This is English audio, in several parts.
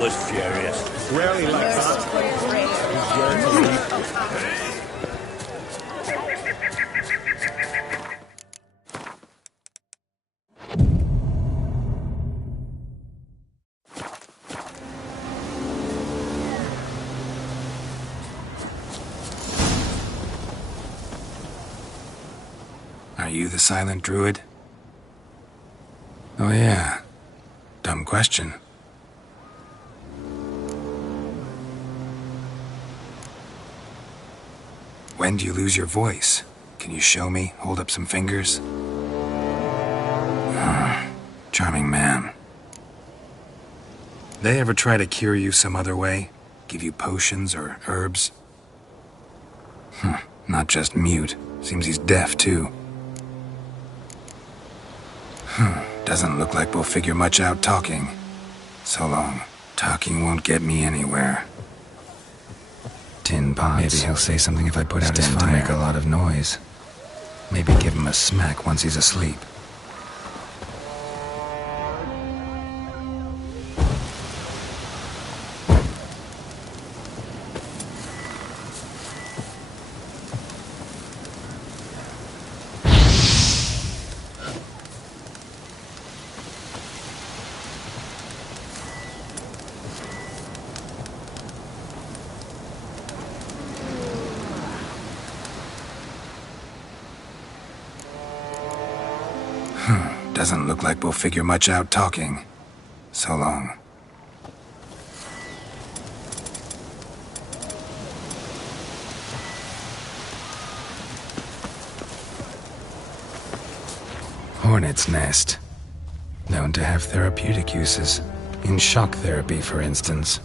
was furious. Rarely like that. Are you the silent druid? Oh yeah. Dumb question. When do you lose your voice? Can you show me? Hold up some fingers? Charming man. They ever try to cure you some other way? Give you potions or herbs? Not just mute. Seems he's deaf, too. Doesn't look like we'll figure much out talking. So long. Talking won't get me anywhere. Tin pots. Maybe he'll say something if I put out his fire. To make a lot of noise. Maybe give him a smack once he's asleep. Doesn't look like we'll figure much out talking. So long. Hornet's nest. Known to have therapeutic uses. In shock therapy, for instance.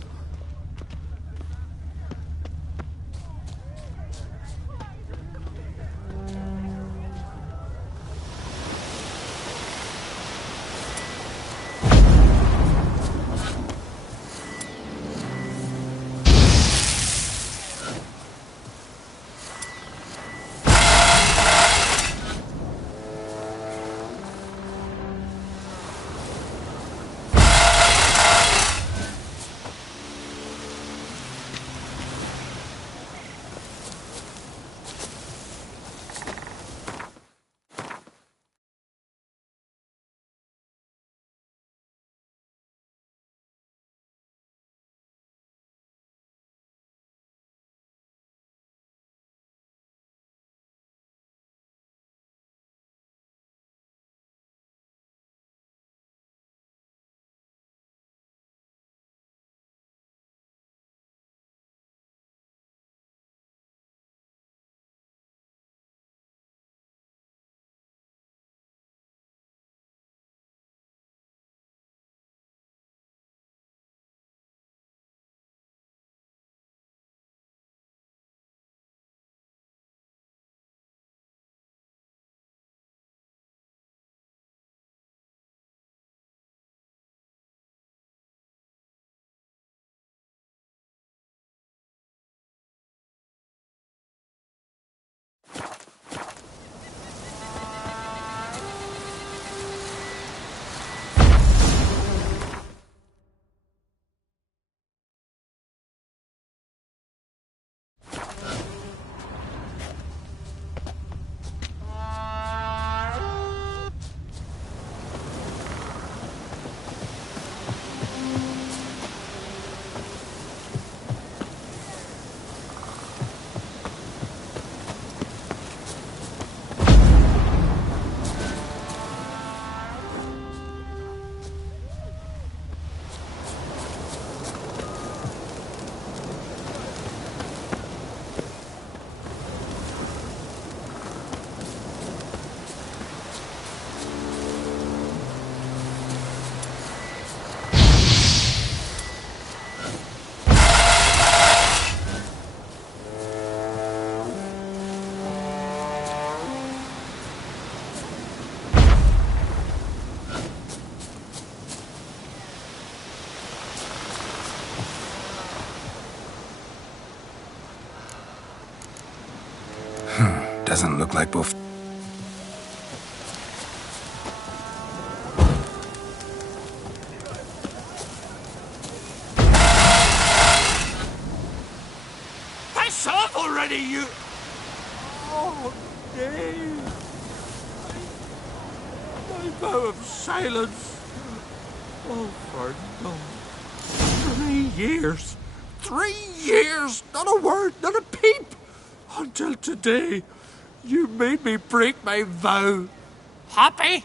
Doesn't look like we'll... already, you... Oh, Dave. My vow of silence. Oh, Ferdinand. 3 years. 3 years. Not a word, not a peep. Until today, you made me break my vow. Happy?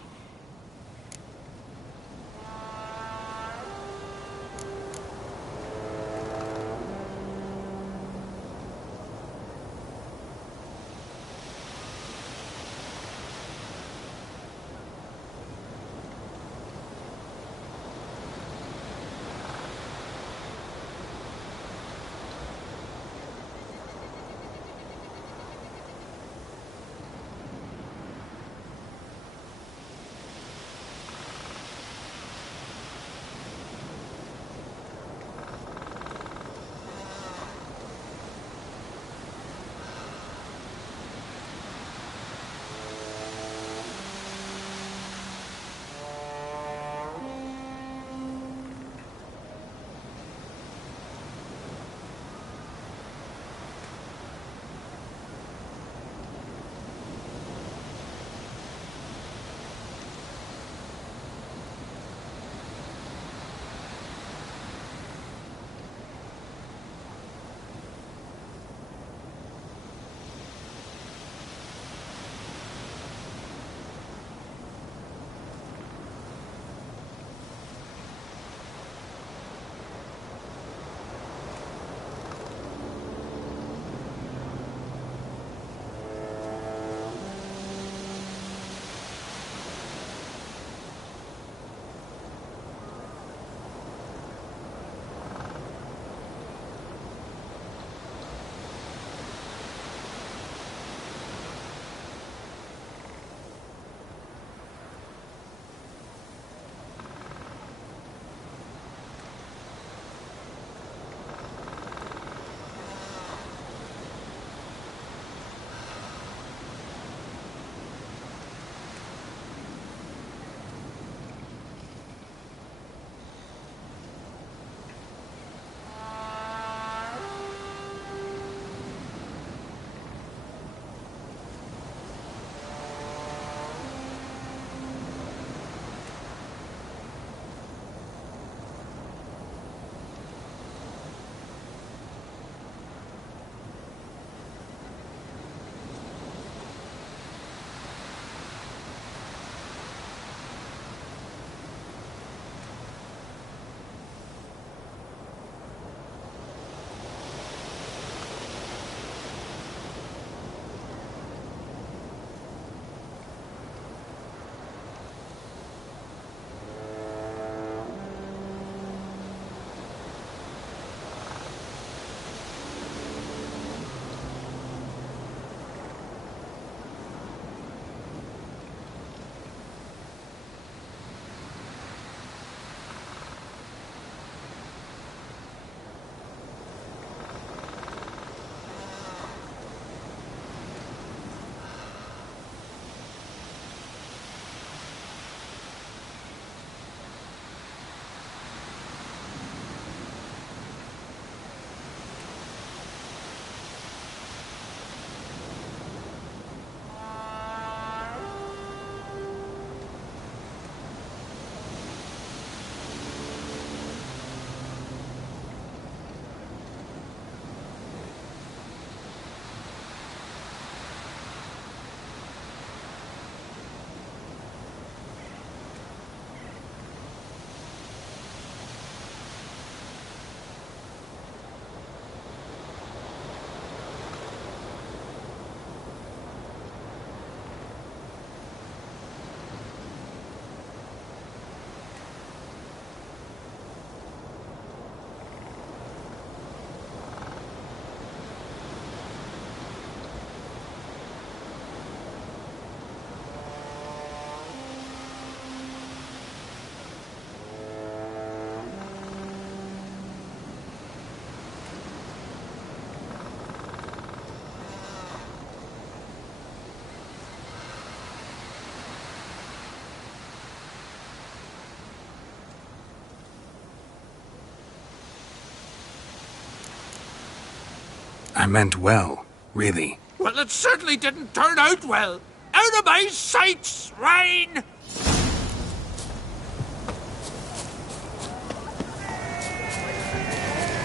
I meant well. Really? Well, it certainly didn't turn out well. Out of my sight, swine!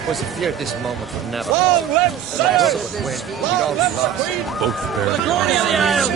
Was feared this moment would never. Long live sirs! Long live the Queen! Both there. Glory of the Isles!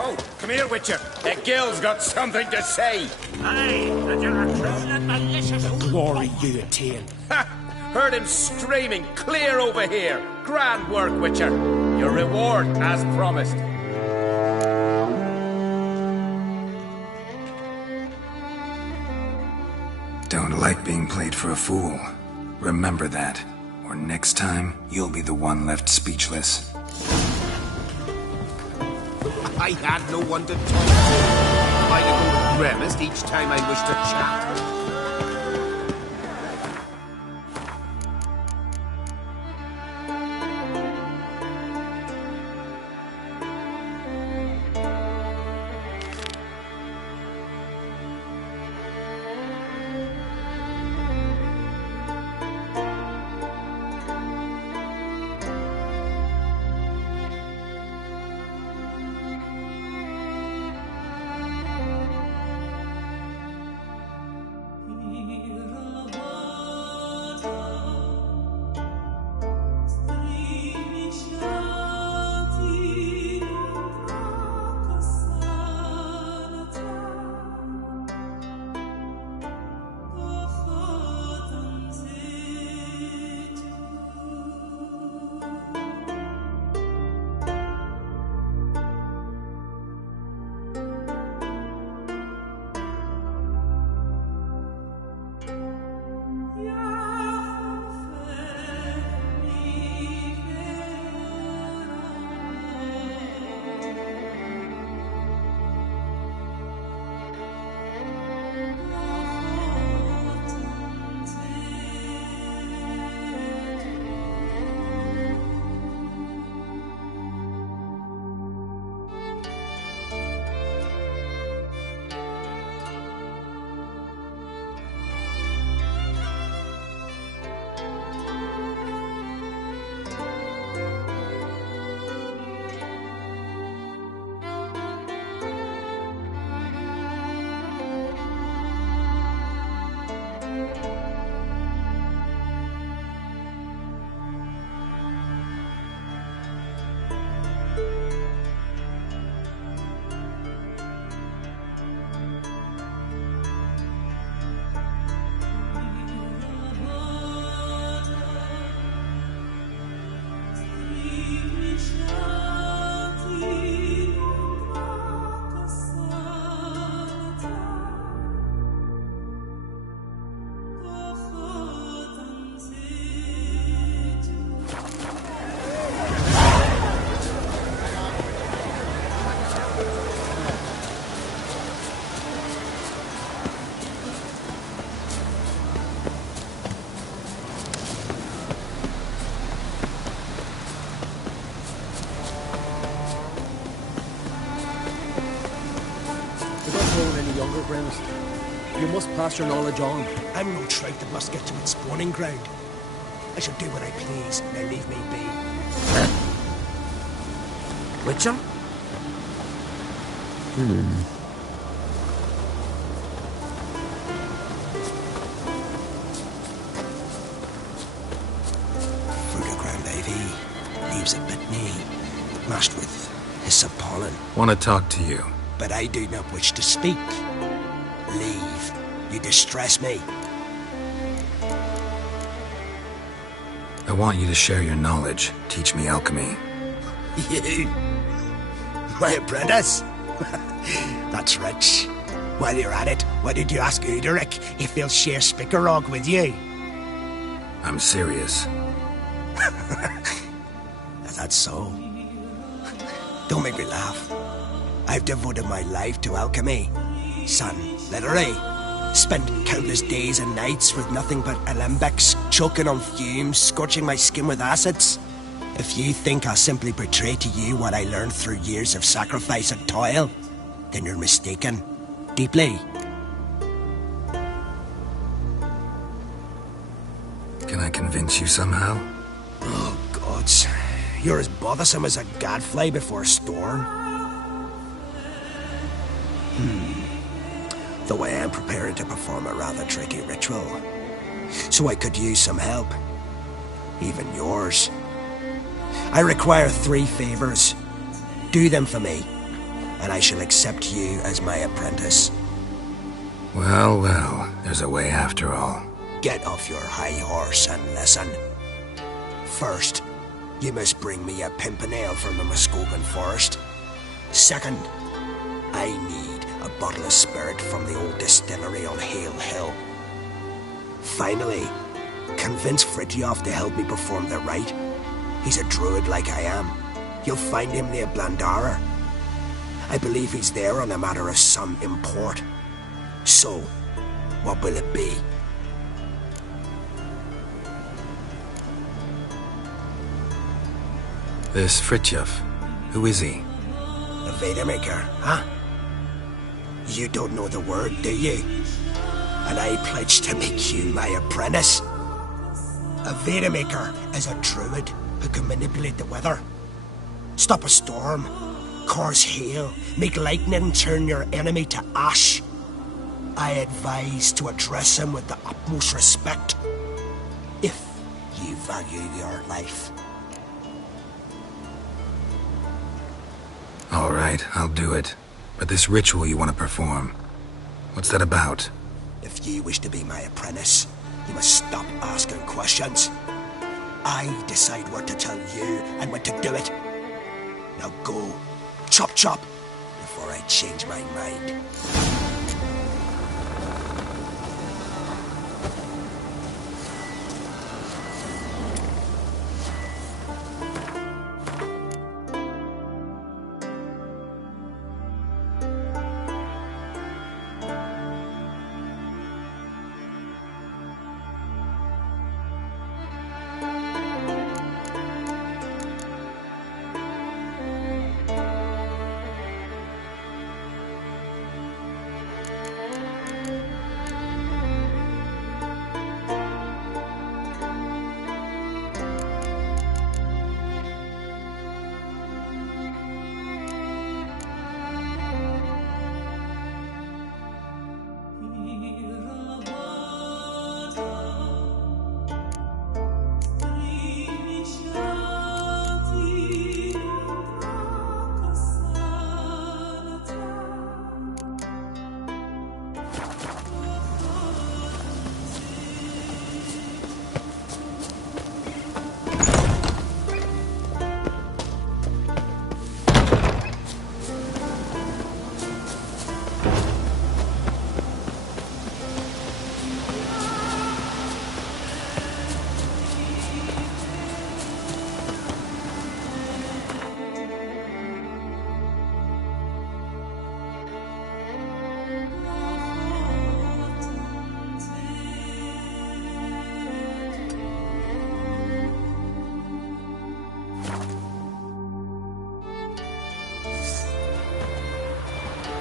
Oh, come here, Witcher. The Gill's got something to say. Aye, and you're a cruel and malicious... Glory you attain. Ha! Heard him screaming clear over here. Grand work, Witcher. Your reward as promised. Don't like being played for a fool. Remember that, or next time, you'll be the one left speechless. I had no one to talk to. I'd go grimaced each time I wished to chat. Younger Grims. You must pass your knowledge on. I'm no trout that must get to its spawning ground. I shall do what I please, now leave me be. Witcher? Fruit ivy, leaves a bit me, mashed with hyssop pollen. Want to talk to you. But I do not wish to speak. Leave. You distress me. I want you to share your knowledge. Teach me alchemy. You? My apprentice? That's rich. While you're at it, why did you ask Uderic if he'll share Spickerog with you? I'm serious. That's so. Don't make me laugh. I've devoted my life to alchemy. Son, literally. Spent countless days and nights with nothing but alembics, choking on fumes, scorching my skin with acids. If you think I'll simply portray to you what I learned through years of sacrifice and toil, then you're mistaken. Deeply. Can I convince you somehow? Oh, gods. You're as bothersome as a gadfly before a storm. Though I am preparing to perform a rather tricky ritual. So I could use some help. Even yours. I require 3 favors. Do them for me, and I shall accept you as my apprentice. Well, well, there's a way after all. Get off your high horse and listen. First, you must bring me a pimpernel from the Muskogan forest. Second, I need a bottle of spirit from the old distillery on Hale Hill. Finally, convince Fritjof to help me perform the rite. He's a druid like I am. You'll find him near Blandara. I believe he's there on a matter of some import. So, what will it be? This Fritjof, who is he? A Vadermaker, huh? You don't know the word, do you? And I pledge to make you my apprentice. A Vadermaker is a druid who can manipulate the weather. Stop a storm, cause hail, make lightning turn your enemy to ash. I advise to address him with the utmost respect, if you value your life. All right, I'll do it. But this ritual you want to perform, what's that about? If you wish to be my apprentice, you must stop asking questions. I decide what to tell you and when to do it. Now go, chop chop, before I change my mind.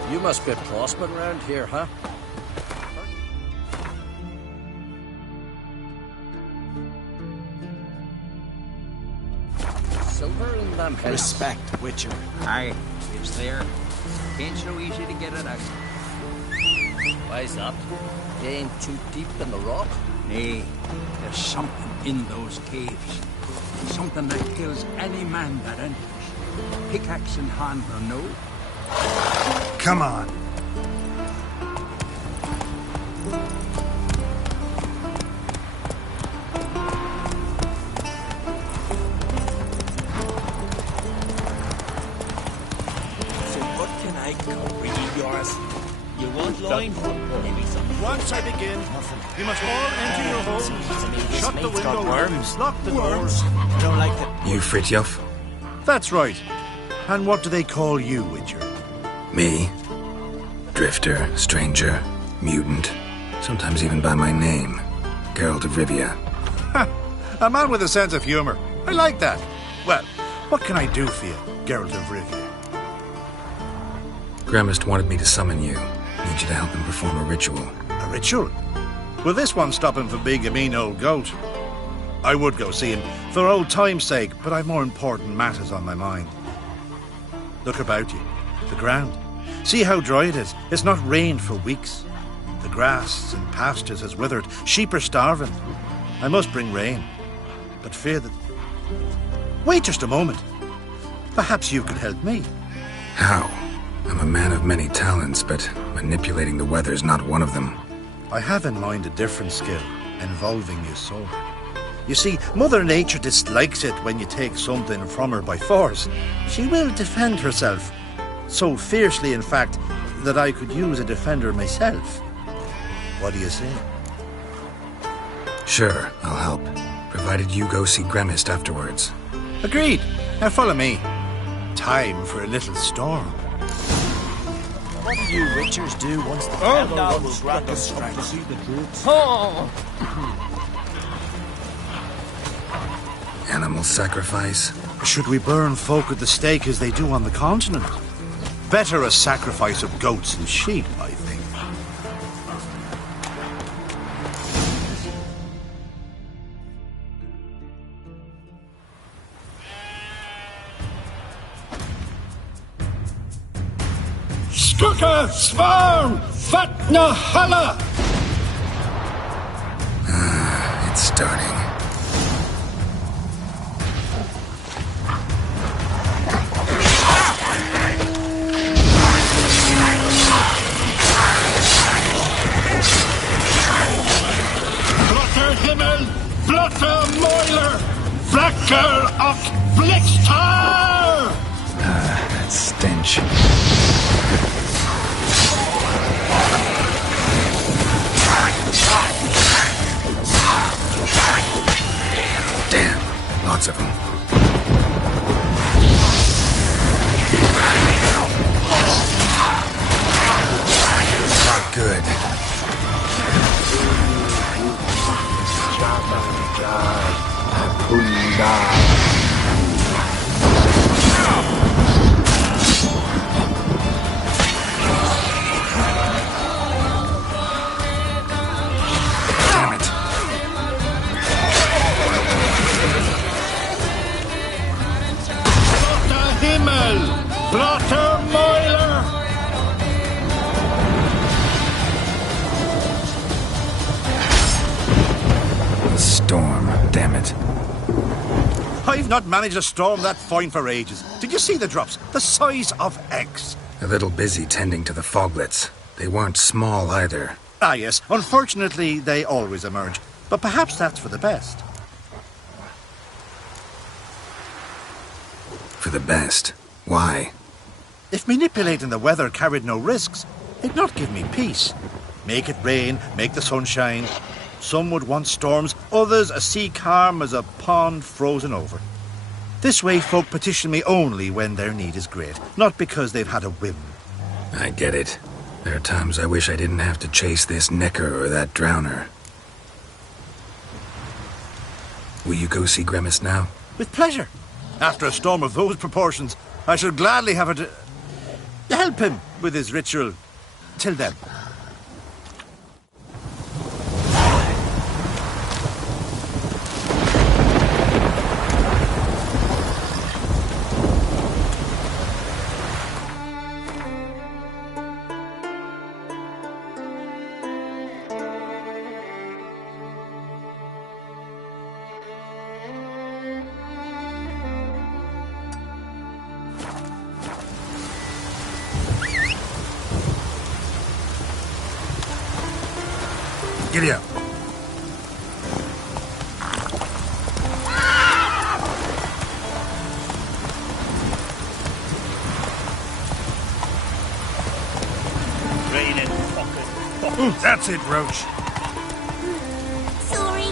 You must be prospering around here, huh? Silver in them hills. Respect, Witcher. Aye, it's there. Ain't so easy to get it out. Why's that? You ain't too deep in the rock? Nay, there's something in those caves. Something that kills any man that enters. Pickaxe in hand or no. Come on. So what can I read yours? You want loin? Maybe some. Once I begin, you must all enter your homes, shut the windows, lock the doors. I don't like that. You Fritjof? That's right. And what do they call you, Witcher? Me? Drifter, stranger, mutant, sometimes even by my name, Geralt of Rivia. A man with a sense of humor. I like that. Well, what can I do for you, Geralt of Rivia? Gremist wanted me to summon you. Need you to help him perform a ritual. A ritual? Will this one stop him from being a mean old goat? I would go see him for old time's sake, but I've more important matters on my mind. Look about you. The ground. See how dry it is. It's not rained for weeks. The grass and pastures has withered. Sheep are starving. I must bring rain, but fear that... Wait just a moment. Perhaps you could help me. How? I'm a man of many talents, but manipulating the weather's not one of them. I have in mind a different skill, involving your sword. You see, Mother Nature dislikes it when you take something from her by force. She will defend herself. So fiercely, in fact, that I could use a defender myself. What do you say? Sure, I'll help. Provided you go see Gremist afterwards. Agreed. Now follow me. Time for a little storm. What do you witchers do once the Now will grant us to see the troops. Oh! Animal sacrifice? Should we burn folk at the stake as they do on the continent? Better a sacrifice of goats and sheep, I think. Skuka Svarm Fatna Hala! It's starting. Blotter Himmel, Blotter Moiler, Flacker of Blixtar! That stench. Damn, lots of them. Not good. Damn it. Blotter Himmel, Blotter Moiler! A storm, damn it. I've not managed a storm that fine for ages. Did you see the drops? The size of eggs. A little busy tending to the foglets. They weren't small either. Ah, yes. Unfortunately, they always emerge. But perhaps that's for the best. For the best. Why? If manipulating the weather carried no risks, it'd not give me peace. Make it rain, make the sun shine. Some would want storms, others a sea calm as a pond frozen over. This way folk petition me only when their need is great, not because they've had a whim. I get it. There are times I wish I didn't have to chase this necker or that drowner. Will you go see Gremist now? With pleasure. After a storm of those proportions, I should gladly have her to help him with his ritual. Till then. Giddy up. Raining fucking. Ooh, that's it, Roach. Sorry.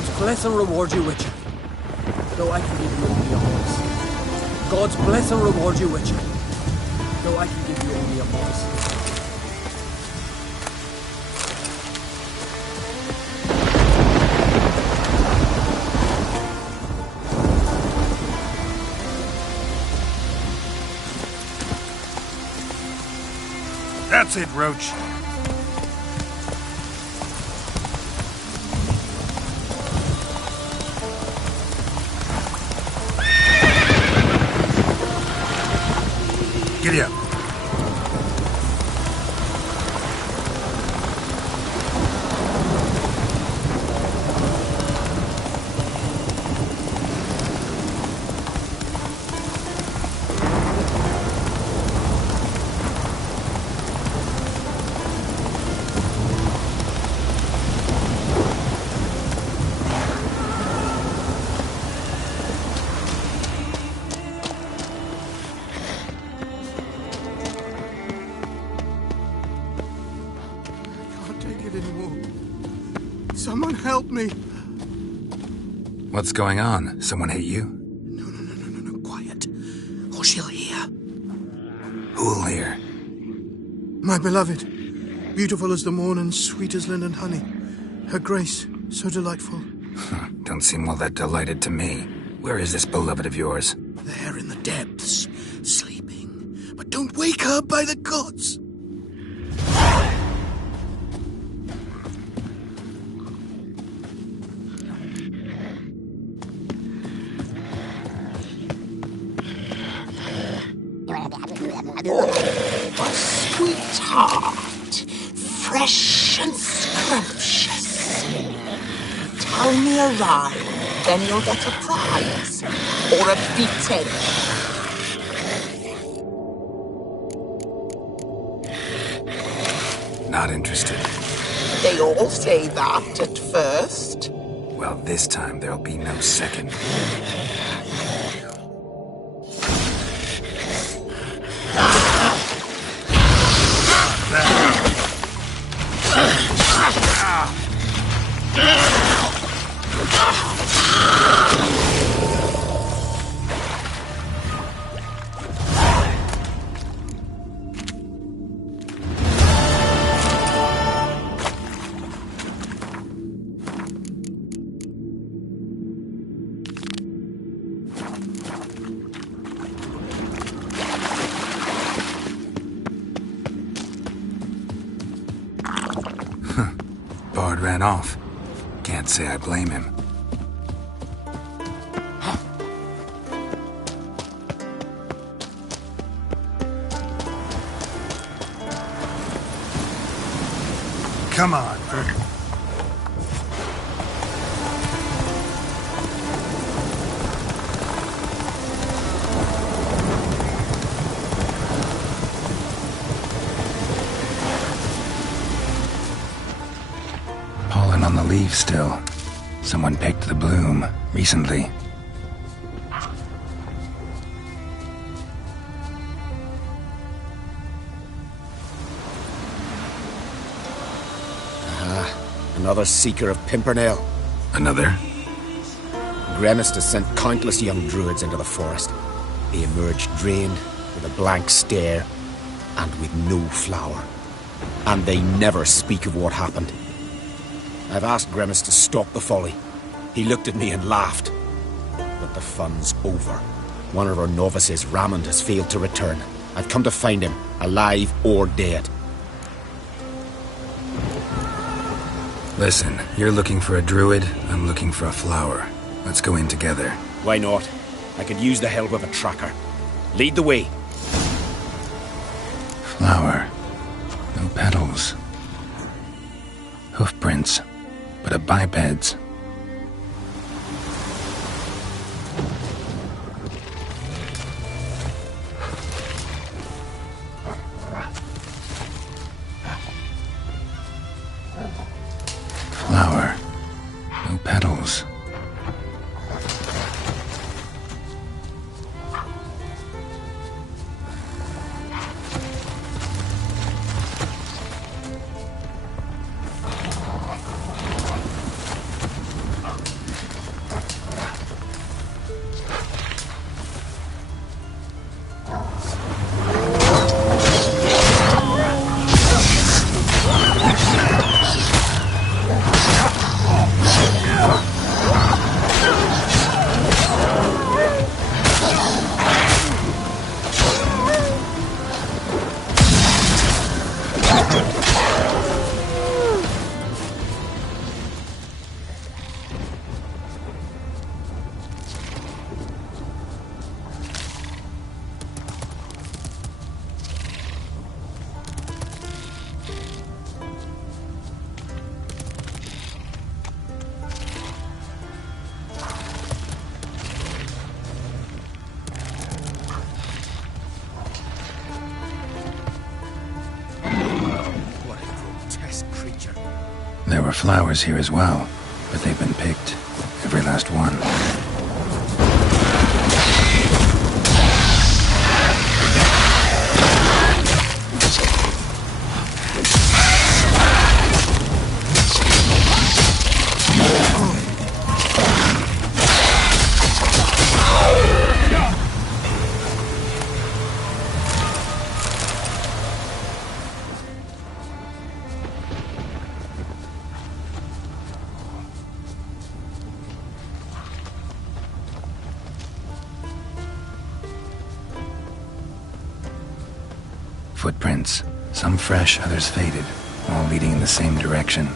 God's bless and reward you, Witcher. Though I can give you only a horse. God's bless and reward you, Witcher. Though I can give you only a horse. That's it, Roach. Giddy up. Someone help me. What's going on? Someone hit you? No, quiet. Or she'll hear. Who'll hear? My beloved. Beautiful as the morn and sweet as linden honey. Her grace, so delightful. Don't seem all that delighted to me. Where is this beloved of yours? There in the depths, sleeping. But don't wake her, by the gods! Sweetheart, fresh and scrumptious. Tell me a rhyme, then you'll get a prize or a beating. Not interested. They all say that at first. Well, this time there'll be no second. Bard ran off. Can't say I blame him. Come on. Pollen on the leaves still. Someone picked the bloom recently. Another seeker of Pimpernel. Another? Gremis has sent countless young druids into the forest. They emerge drained, with a blank stare, and with no flower. And they never speak of what happened. I've asked Gremis to stop the folly. He looked at me and laughed. But the fun's over. One of our novices, Ramond, has failed to return. I've come to find him, alive or dead. Listen, you're looking for a druid, I'm looking for a flower. Let's go in together. Why not? I could use the help of a tracker. Lead the way. Flower. No petals. Hoofprints, but a biped's. Flower. No petals. There were flowers here as well, but they've been picked. Every last one. Footprints. Some fresh, others faded, all leading in the same direction.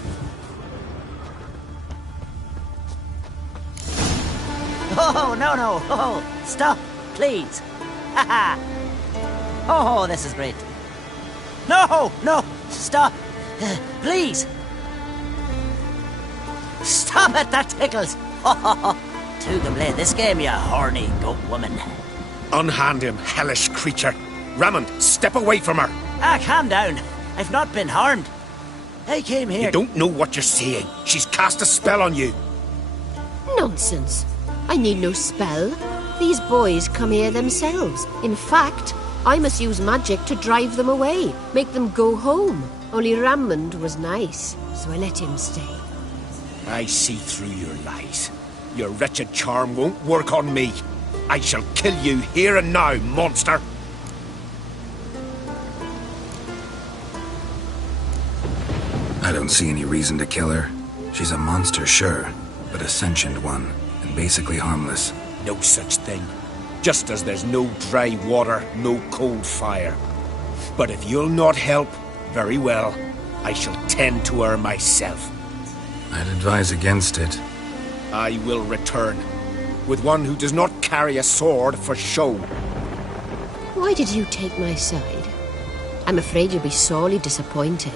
Oh, no. Oh, stop, please. Haha. Oh, this is great. No, stop. Please. Stop it, that tickles. Two can play this game, you horny goat woman. Unhand him, hellish creature. Raymond, step away from her. Calm down. I've not been harmed. I came here... You don't know what you're saying. She's cast a spell on you. Nonsense. I need no spell. These boys come here themselves. In fact, I must use magic to drive them away, make them go home. Only Raymond was nice, so I let him stay. I see through your lies. Your wretched charm won't work on me. I shall kill you here and now, monster. I don't see any reason to kill her. She's a monster, sure, but a sentient one, and basically harmless. No such thing. Just as there's no dry water, no cold fire. But if you'll not help, very well. I shall tend to her myself. I'd advise against it. I will return, with one who does not carry a sword for show. Why did you take my side? I'm afraid you'll be sorely disappointed.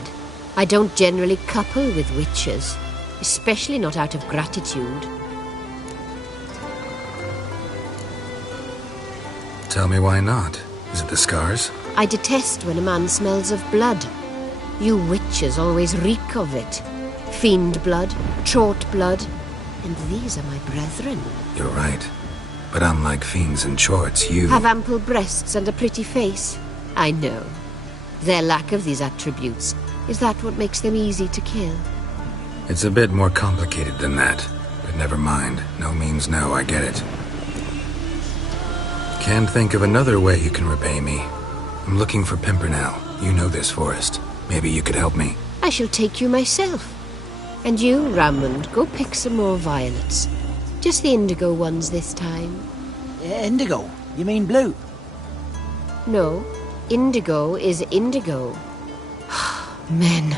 I don't generally couple with witches, especially not out of gratitude. Tell me why not. Is it the scars? I detest when a man smells of blood. You witches always reek of it. Fiend blood, trot blood, and these are my brethren. You're right. But unlike fiends and chorts, you... have ample breasts and a pretty face. I know. Their lack of these attributes, is that what makes them easy to kill? It's a bit more complicated than that. But never mind. No means no, I get it. Can't think of another way you can repay me. I'm looking for Pimpernel. You know this forest. Maybe you could help me. I shall take you myself. And you, Raymond, go pick some more violets. Just the indigo ones this time. Indigo? You mean blue? No, indigo is indigo. Men.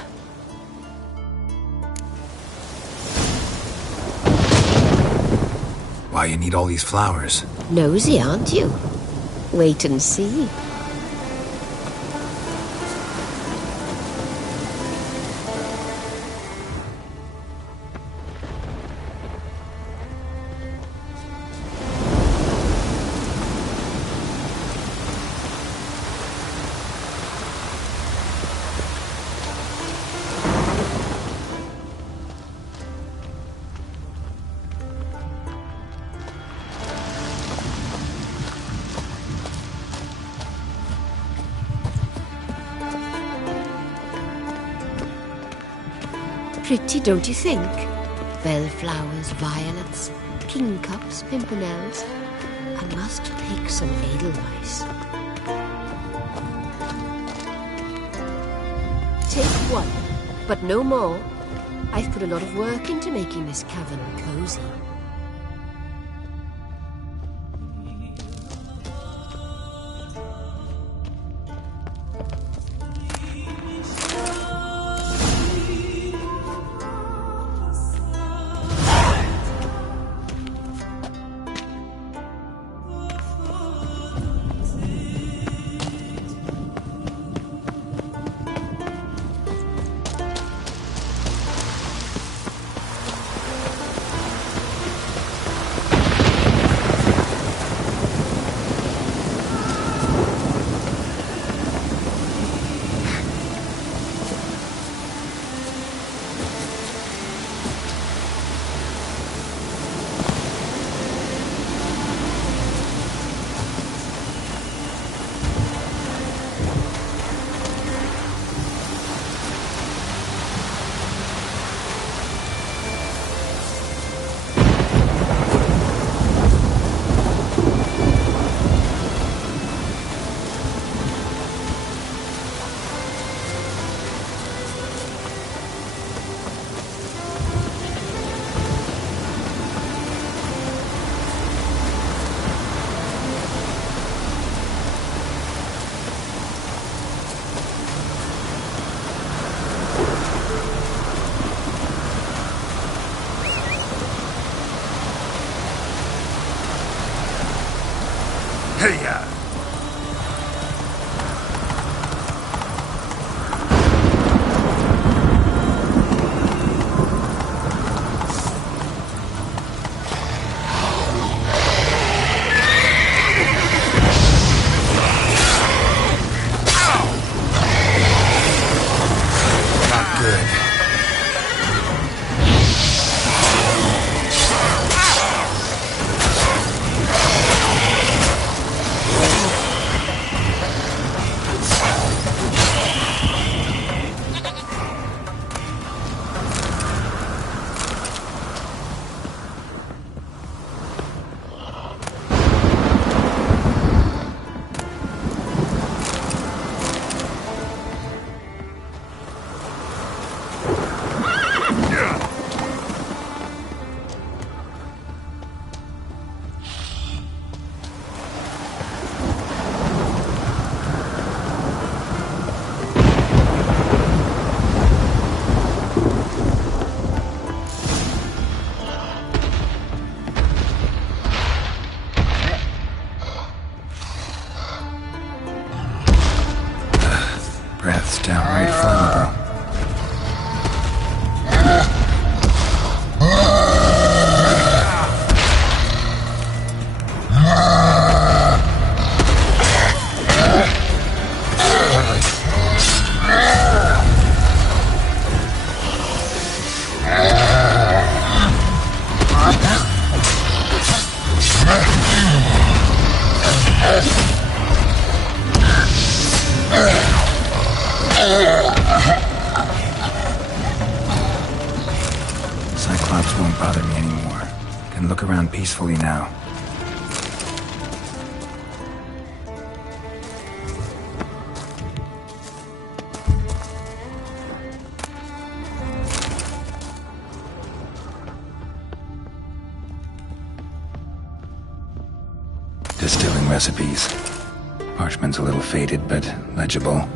Why you need all these flowers? Nosy, aren't you? Wait and see. Pretty, don't you think? Bellflowers, violets, kingcups, pimpernels. I must pick some edelweiss. Take one, but no more. I've put a lot of work into making this cavern cozy. downright flammable. Cyclops won't bother me anymore. Can look around peacefully now. Distilling recipes. Parchment's a little faded, but legible.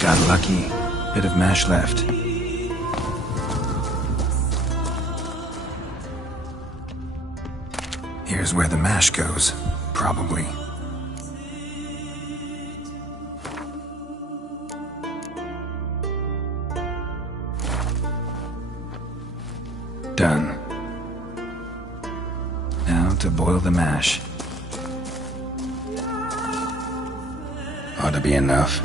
Got lucky. Bit of mash left. Here's where the mash goes, probably. done. Now to boil the mash. Ought to be enough.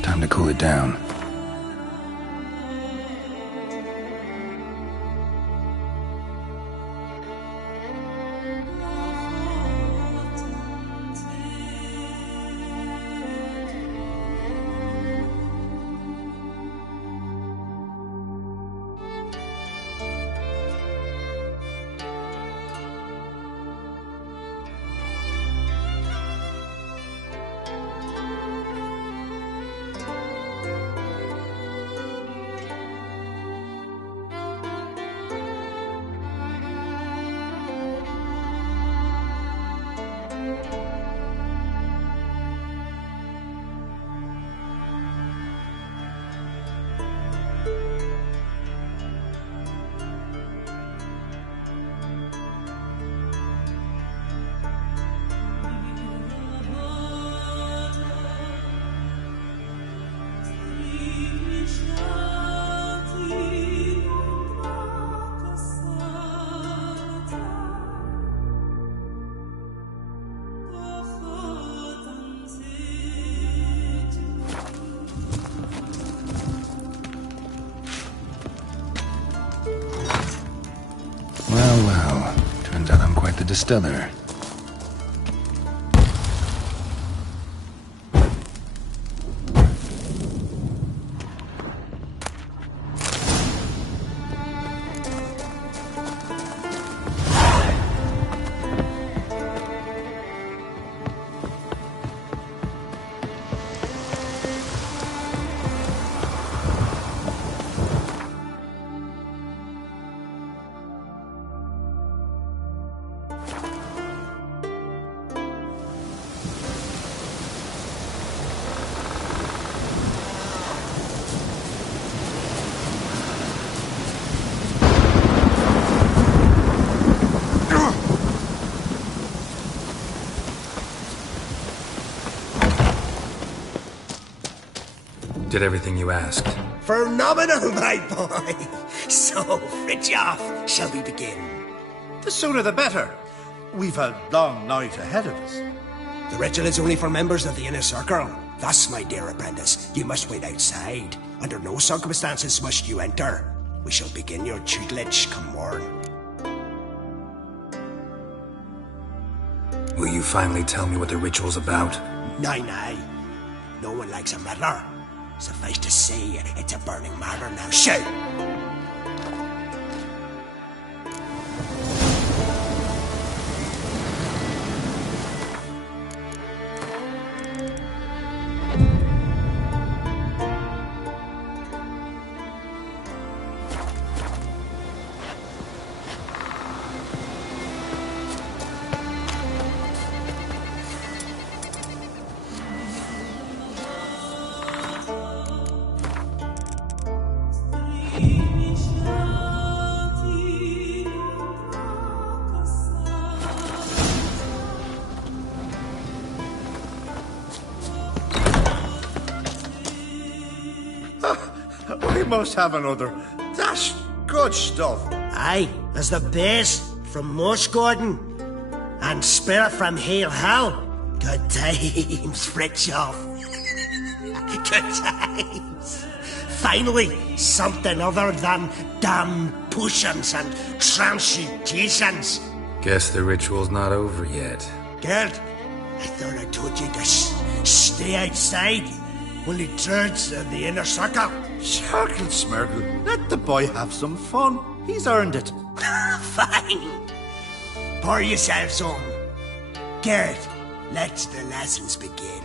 Time to cool it down. Well, turns out I'm quite the distiller. Did everything you asked. Phenomenal, my boy. So, Fritjof, shall we begin? The sooner the better. We've a long night ahead of us. The ritual is only for members of the inner circle. Thus, my dear apprentice, you must wait outside. Under no circumstances must you enter. We shall begin your tutelage come morn. Will you finally tell me what the ritual's about? Nay. No one likes a meddler. Suffice to say, it's a burning matter now. Shout! We must have another. That's good stuff. Aye, as the base from Moss Gordon and Spirit from Hale Hell. Good times, Fritjof. Good times. Finally, something other than damn potions and transmutations. Guess the ritual's not over yet. Gerd, I thought I told you to stay outside. Only druids in the inner circle. Sharkle Smirkle, let the boy have some fun. He's earned it. Fine. Pour yourselves on. Gerd, let the lessons begin.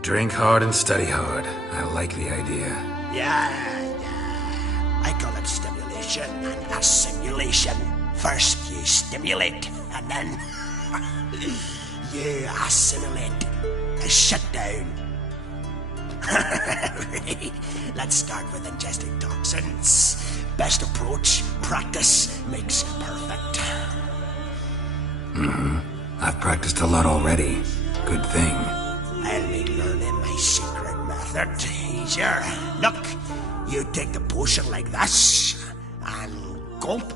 Drink hard and study hard. I like the idea. Yeah. I call it stimulation and assimilation. First you stimulate, and then you assimilate. Shut down. Let's start with ingesting toxins. Best approach, practice makes perfect. I've practiced a lot already. Good thing. Arthur, easier. Look, you take the potion like this, and gulp.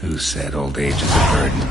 Who said old age is a burden?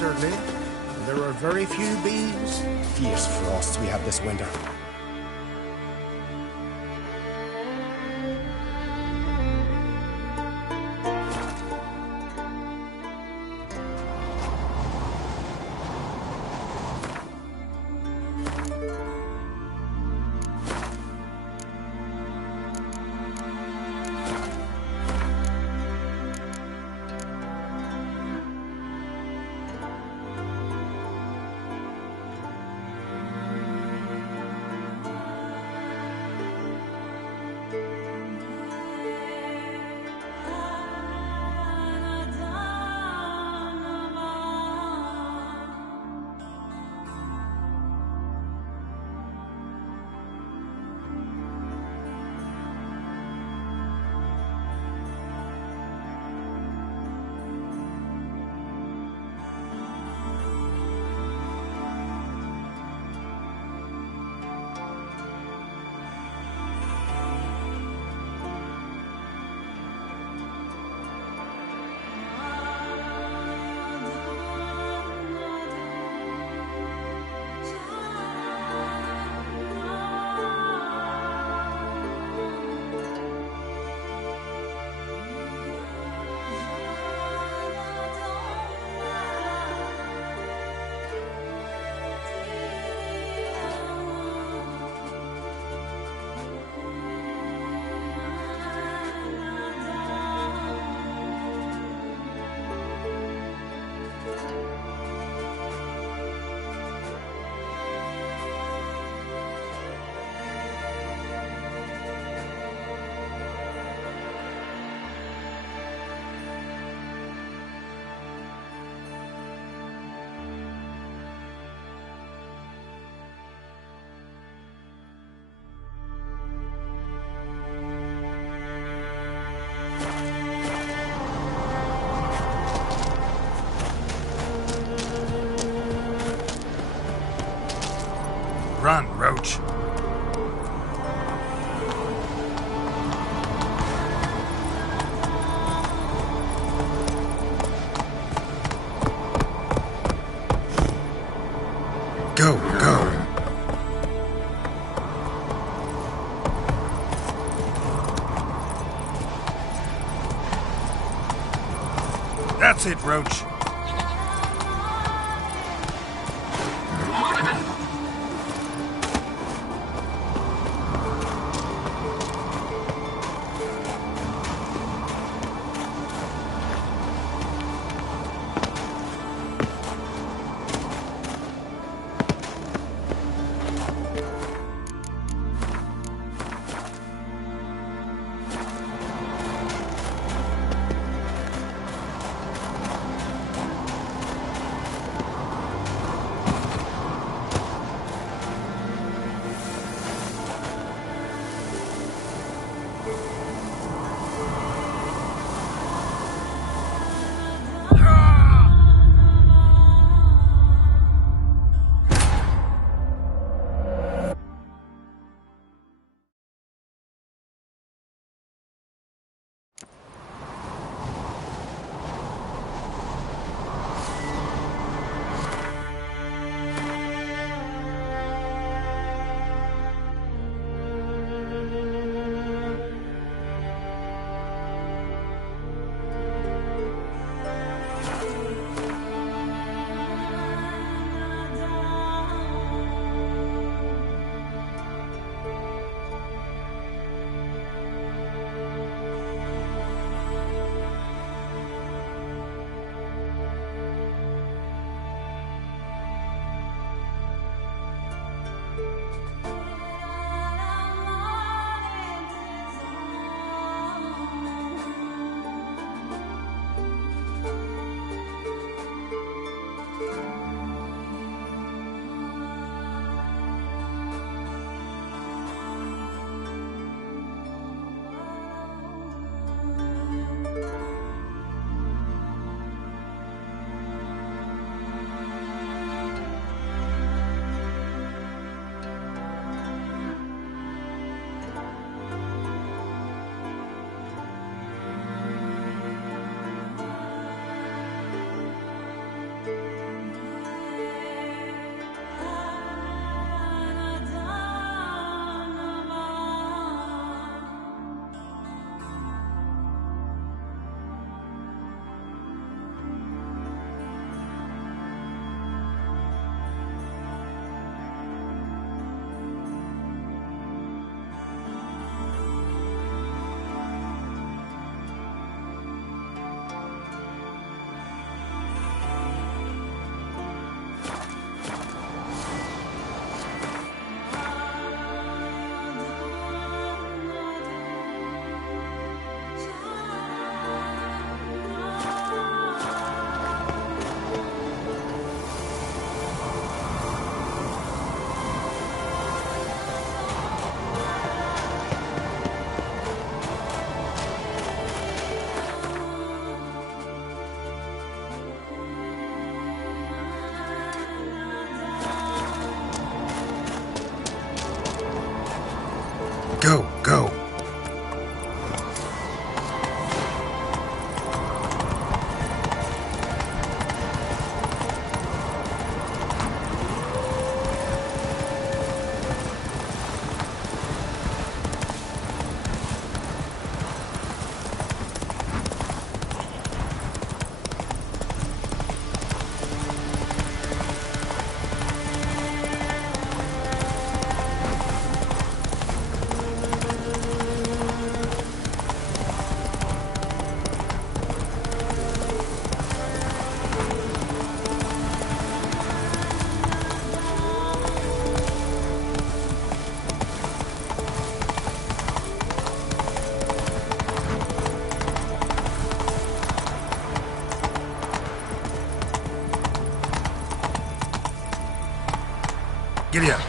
Are lit. There are very few bees. Fierce frosts we have this winter. Run, Roach. Go, go. That's it, Roach. Go, go. Giddy up.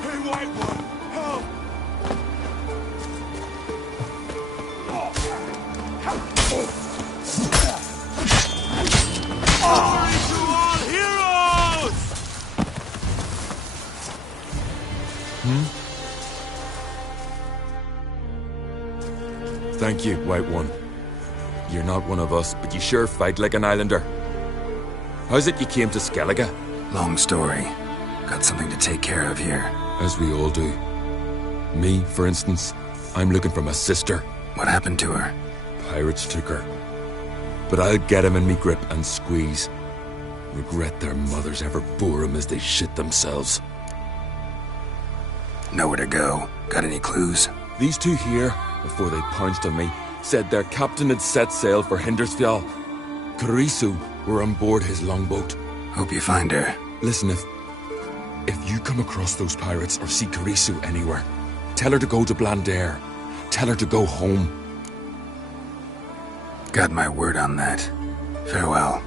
Hey, White One, help! Glory to all heroes! Thank you, White One. You're not one of us, but you sure fight like an islander. How's it you came to Skellige? Long story. Got something to take care of here. As we all do. Me, for instance, I'm looking for my sister. What happened to her? Pirates took her. But I'll get him in me grip and squeeze. Regret their mothers ever bore him as they shit themselves. Nowhere to go. Got any clues? These two here, before they pounced on me, said their captain had set sail for Hindersfjall. Karisu were on board his longboat. Hope you find her. Listen, if you come across those pirates or see Karisu anywhere, tell her to go to Blandair. Tell her to go home. Got my word on that. Farewell.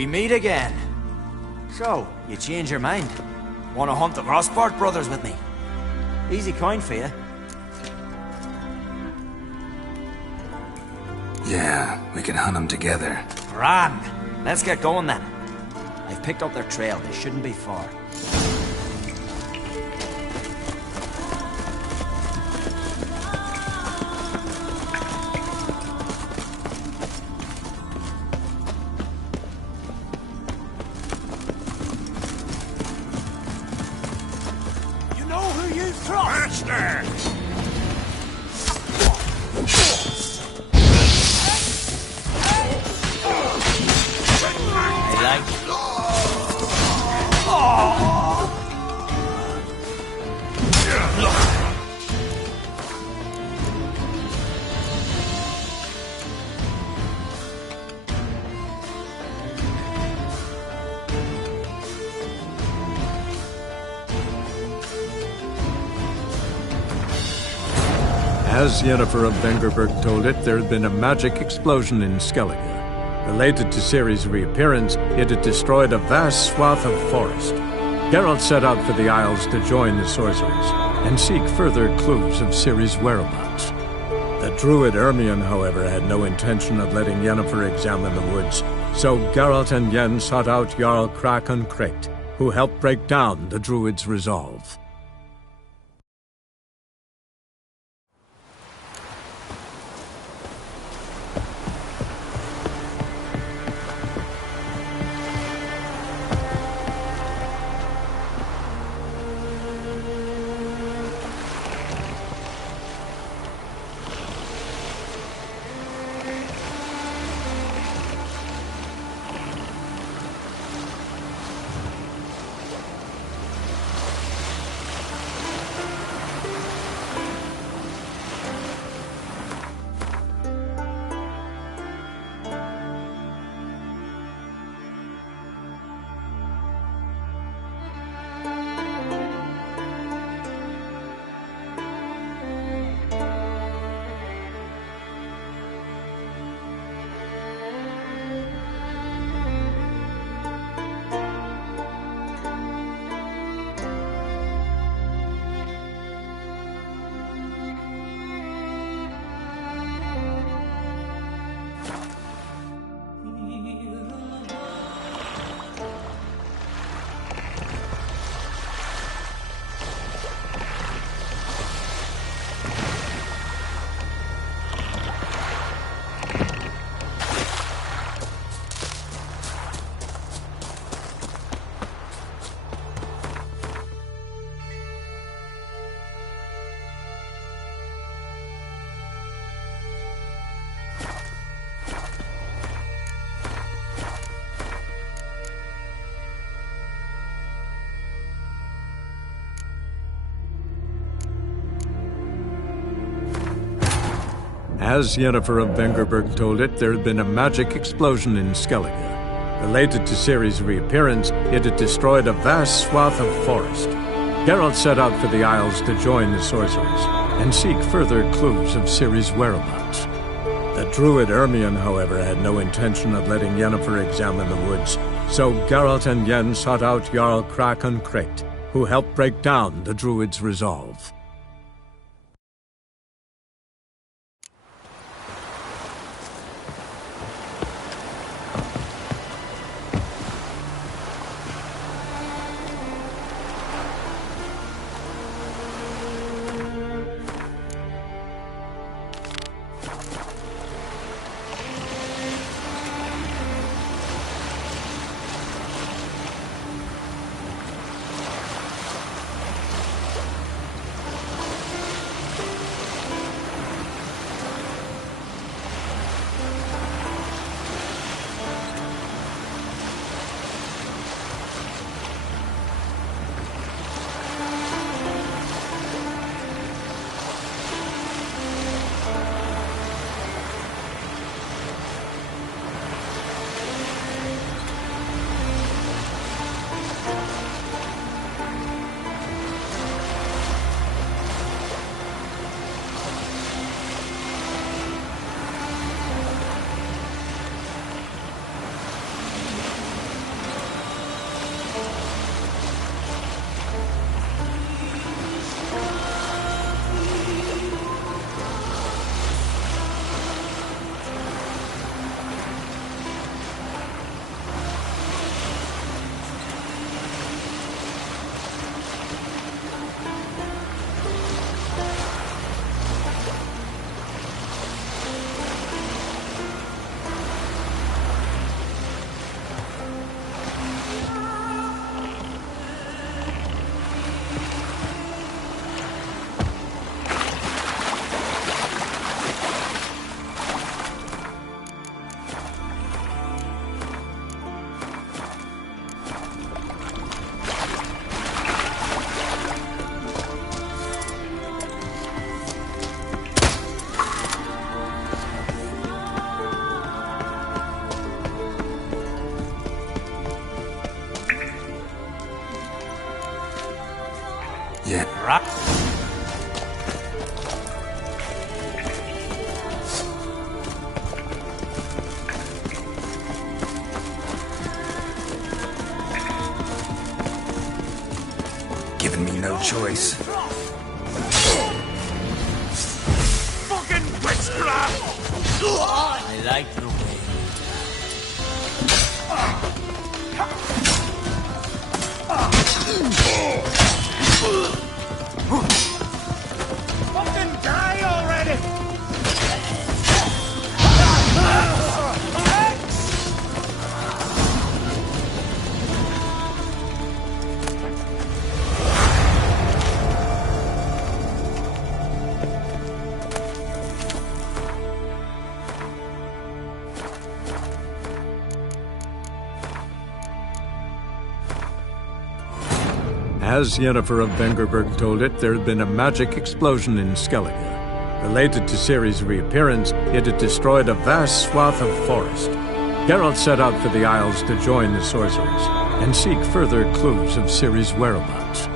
we meet again. So, you change your mind? Want to hunt the Rossport brothers with me? Easy coin for you. Yeah, we can hunt them together. Grand. Let's get going then. I've picked up their trail. They shouldn't be far. You know who you trust? Master! As Yennefer of Vengerberg told it, there had been a magic explosion in Skellige. Related to Ciri's reappearance, it had destroyed a vast swath of forest. Geralt set out for the Isles to join the sorcerers and seek further clues of Ciri's whereabouts. The druid Ermion, however, had no intention of letting Yennefer examine the woods, so Geralt and Yen sought out Jarl Krakon Krayt, who helped break down the druid's resolve. As Yennefer of Vengerberg told it, there had been a magic explosion in Skellige. Related to Ciri's reappearance, it had destroyed a vast swath of forest. Geralt set out for the Isles to join the sorcerers and seek further clues of Ciri's whereabouts. The druid Ermion, however, had no intention of letting Yennefer examine the woods, so Geralt and Yen sought out Jarl Krakon Krayt, who helped break down the druid's resolve. Giving me no choice. Fucking witchcraft! I like the way. Fucking die already! As Yennefer of Vengerberg told it, there had been a magic explosion in Skellige. Related to Ciri's reappearance, it had destroyed a vast swath of forest. Geralt set out for the Isles to join the sorcerers and seek further clues of Ciri's whereabouts.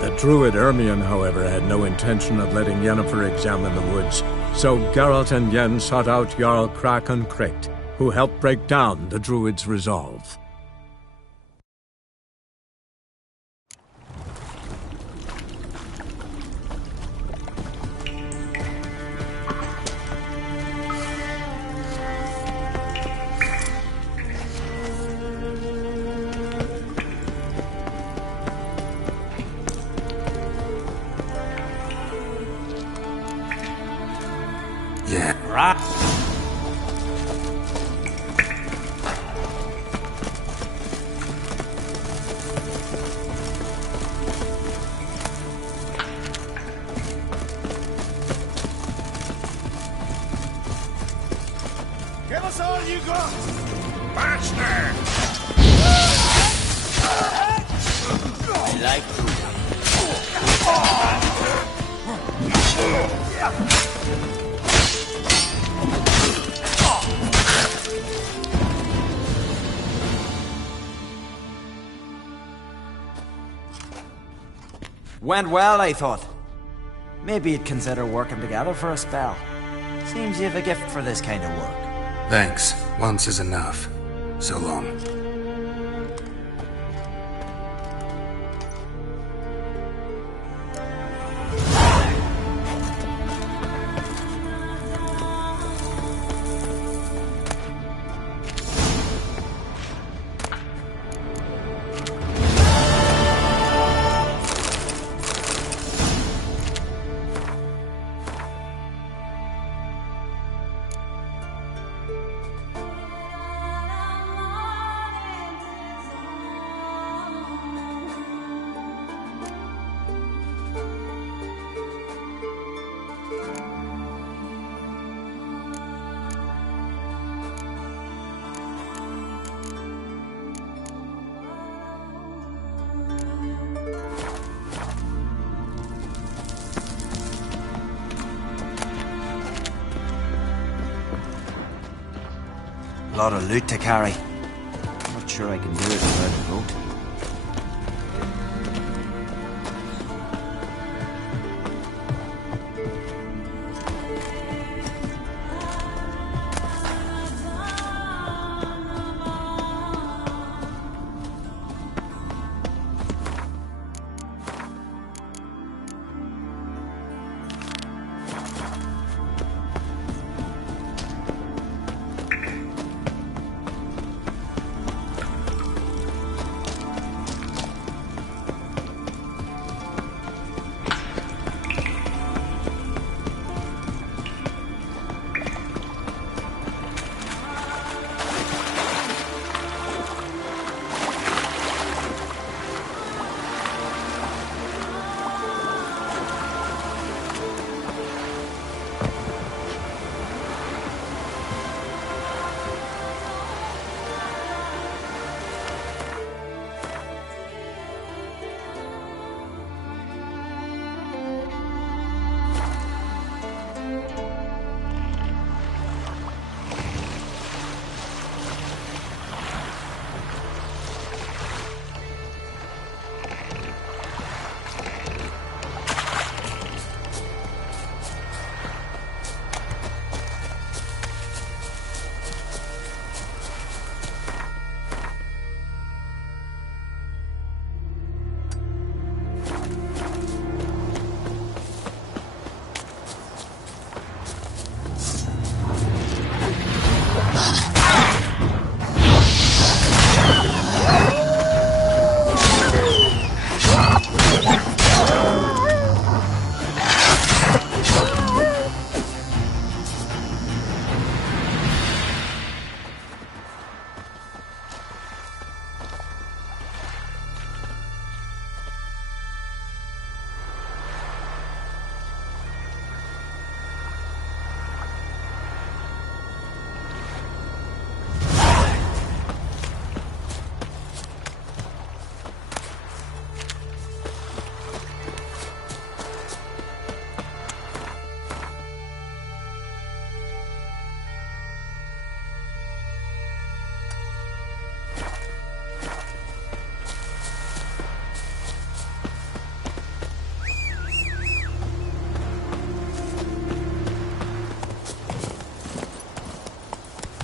The druid Ermion, however, had no intention of letting Yennefer examine the woods, so Geralt and Yen sought out Jarl Krakon Krekt, who helped break down the druid's resolve. Give us all you got! Bastard! I like the way. Went well, I thought. Maybe you'd consider working together for a spell. Seems you have a gift for this kind of work. Thanks. Once is enough. So long. A lot of loot to carry. Not sure I can do it without a boat.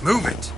Move it!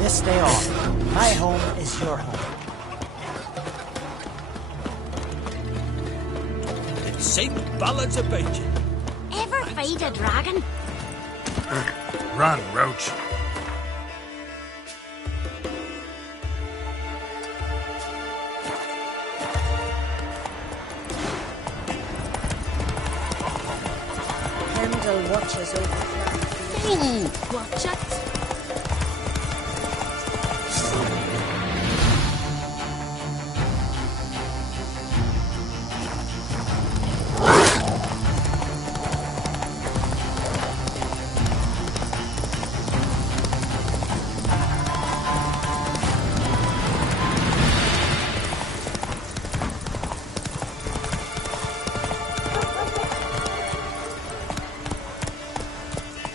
This day on, my home is your home. It's sing ballads about you. Ever fight a dragon? Run, Roach. Heimdall watches over Clan. Watch it.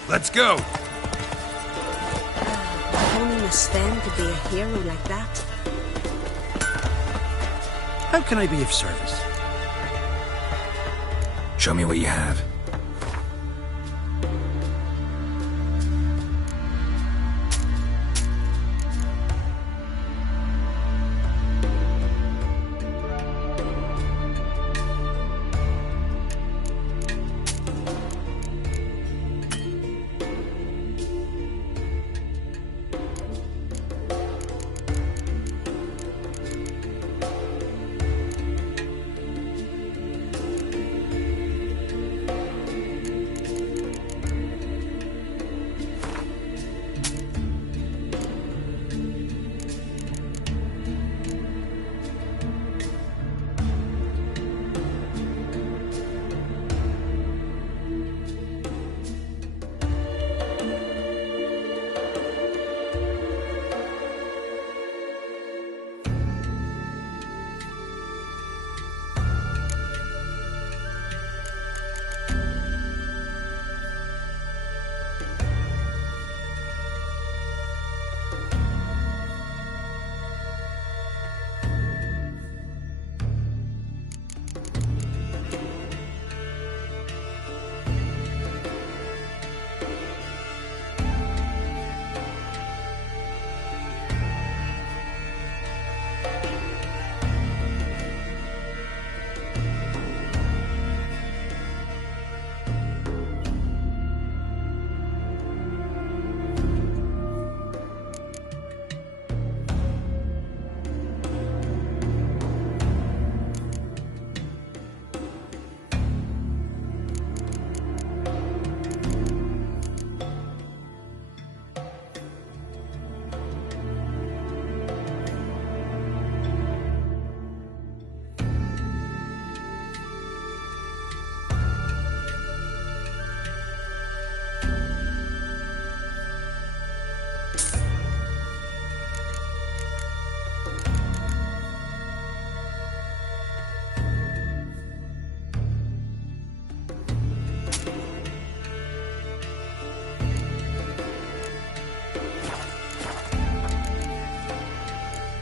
Let's go! If only Miss Sven could be a hero like that. How can I be of service? Show me what you have.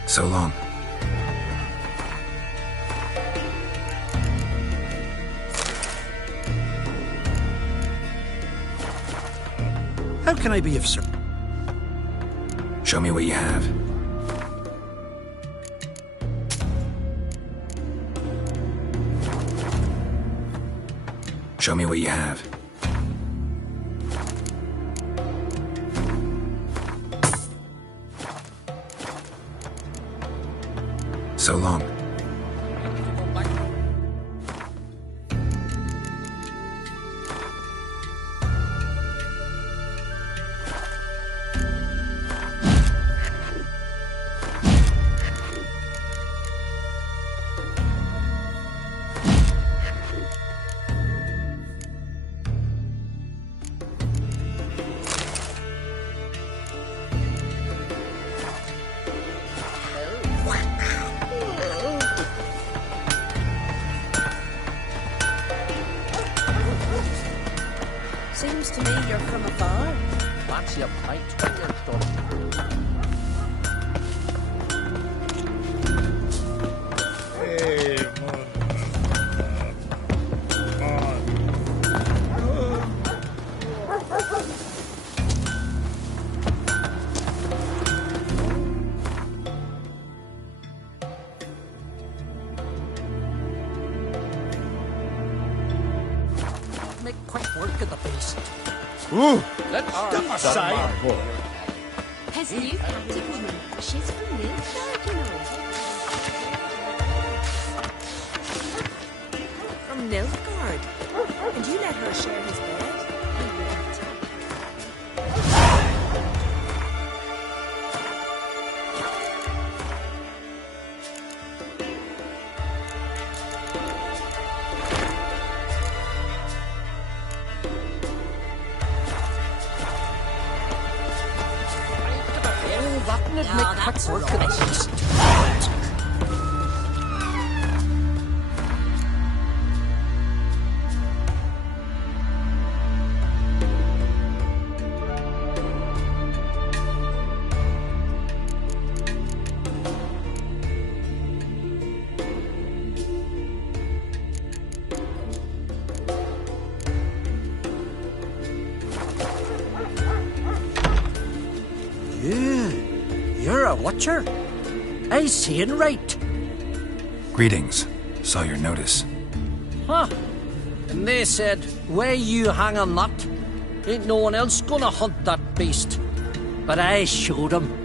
So long. How can I be of service? Show me what you have. Show me what you have. So long. Seems to me you're from afar. That's your pint when you're done. Hey, Make quick work of the beast. Ooh! Let's Step aside! His new captive woman. She's from Nilfgaard, you know. From Nilfgaard. And you let her share his bed? You wouldn't. Make quick work of the beast. You're a watcher? I seeing right. Greetings. Saw your notice. Huh. And they said, where you hang on that? Ain't no one else gonna hunt that beast. But I showed 'em.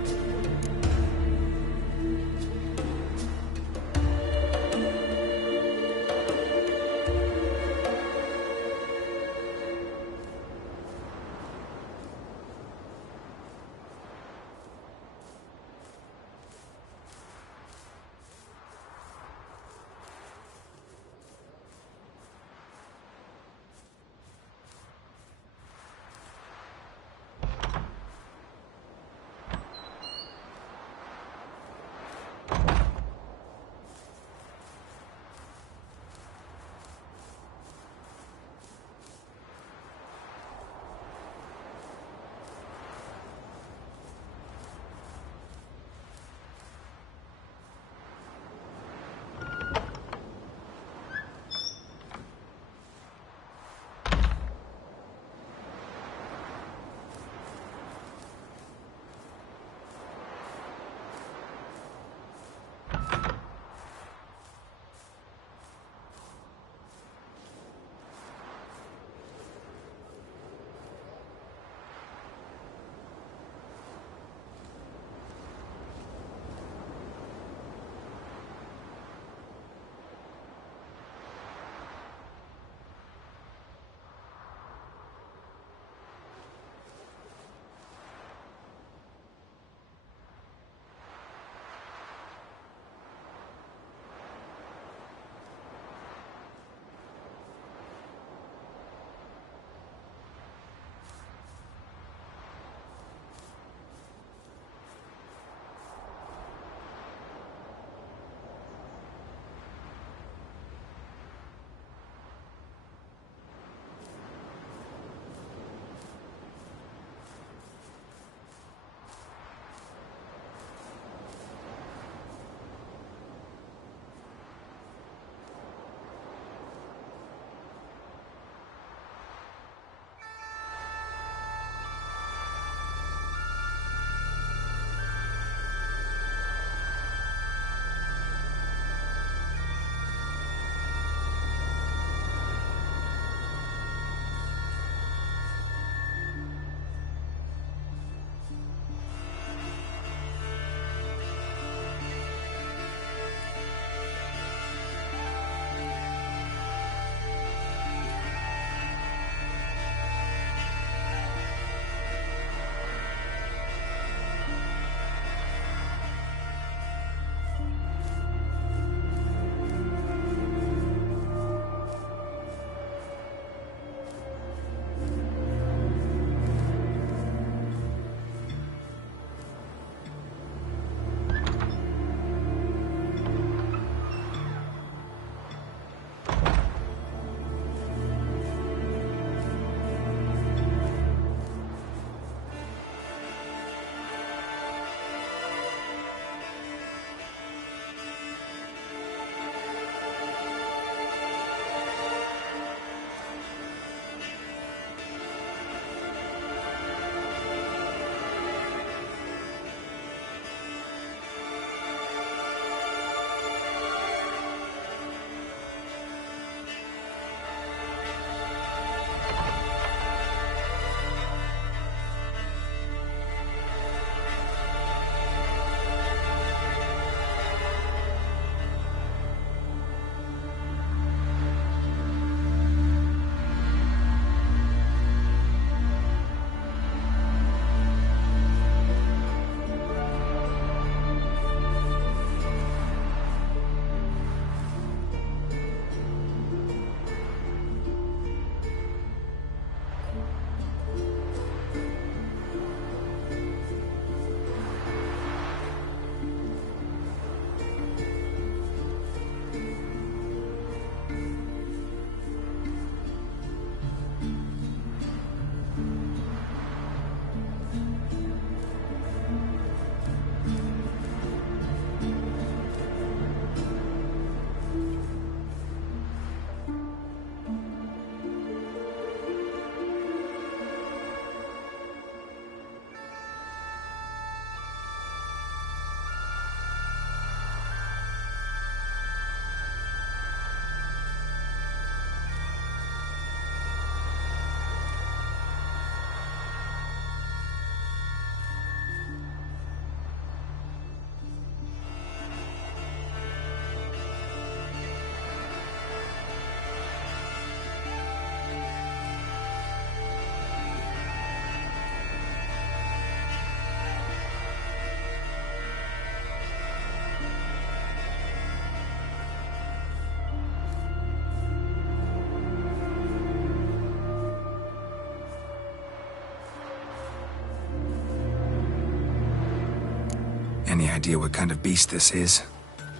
Any idea what kind of beast this is?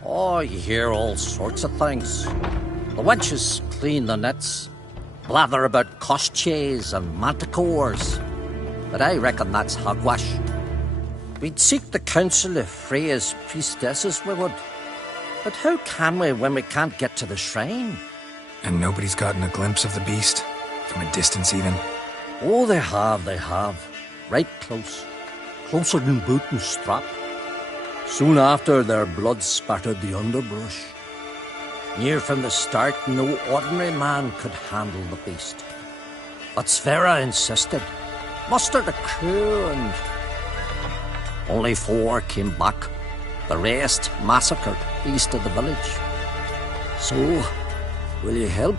Oh, you hear all sorts of things. The wenches clean the nets, blather about koshchays and manticores. But I reckon that's hogwash. We'd seek the counsel of Freya's priestesses, we would. But how can we when we can't get to the shrine? And nobody's gotten a glimpse of the beast? From a distance, even? Oh, they have. Right close. Closer than boot and strap. Soon after, their blood spattered the underbrush. Near from the start, no ordinary man could handle the beast. But Sverre insisted. Mustered a crew and... Only 4 came back. The rest massacred east of the village. So, will you help?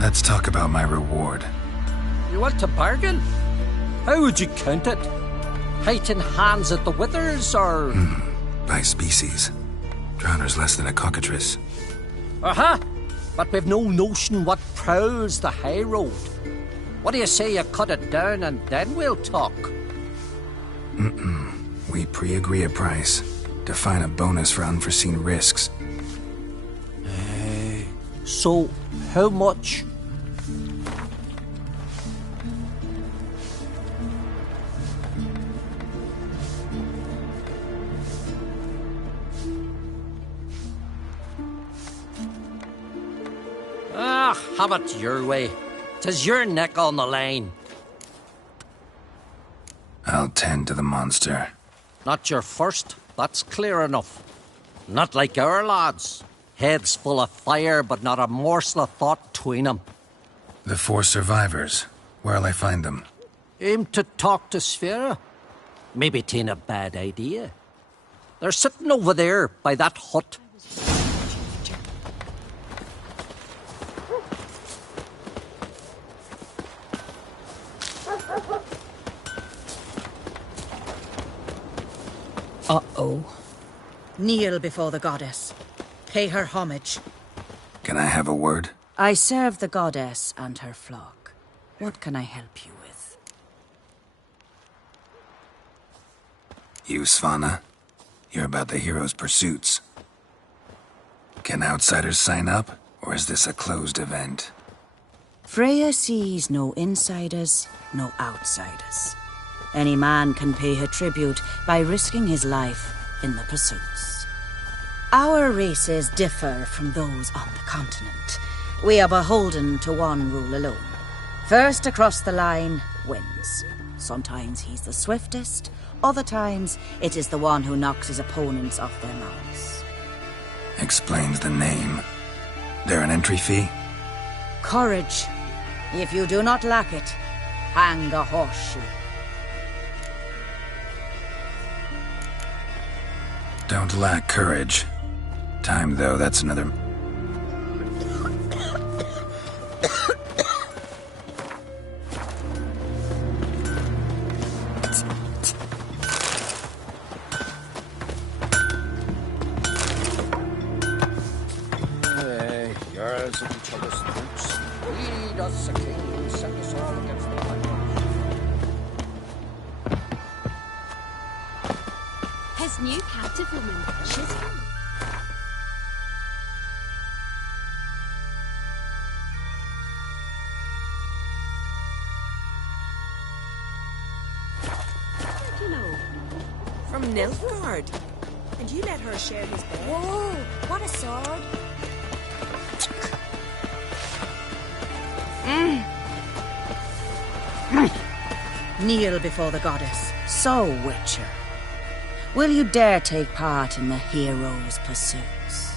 Let's talk about my reward. You want to bargain? How would you count it? Height in hands at the withers, or...? By species. Drowner's less than a cockatrice. Aha! But we've no notion what prowls the high road. What do you say you cut it down and then we'll talk? We pre-agree a price. Define a bonus for unforeseen risks. So, how much? Have it your way. 'Tis your neck on the line. I'll tend to the monster. Not your first, that's clear enough. Not like our lads. Heads full of fire, but not a morsel of thought between 'em. The 4 survivors. Where'll I find them? Aim to talk to Sverre. Maybe 'tain't a bad idea. They're sitting over there by that hut. Uh-oh. Kneel before the goddess. Pay her homage. Can I have a word? I serve the goddess and her flock. What can I help you with? You, Svanna? You're about the hero's pursuits. Can outsiders sign up, or is this a closed event? Freya sees no insiders, no outsiders. Any man can pay her tribute by risking his life in the pursuits. Our races differ from those on the continent. We are beholden to one rule alone. First across the line wins. Sometimes he's the swiftest, other times it is the one who knocks his opponents off their mounts. Explains the name. There an entry fee? Courage. If you do not lack it, hang a horseshoe. Don't lack courage. Time, though, that's another... Yours and each other's throats. Lead us, a king, set us all against the light. His new captive woman, she's come. Where'd you know? From Nilfgaard. And you let her share his bed? Whoa, what a sword. Kneel before the goddess. So, Witcher, will you dare take part in the hero's pursuits?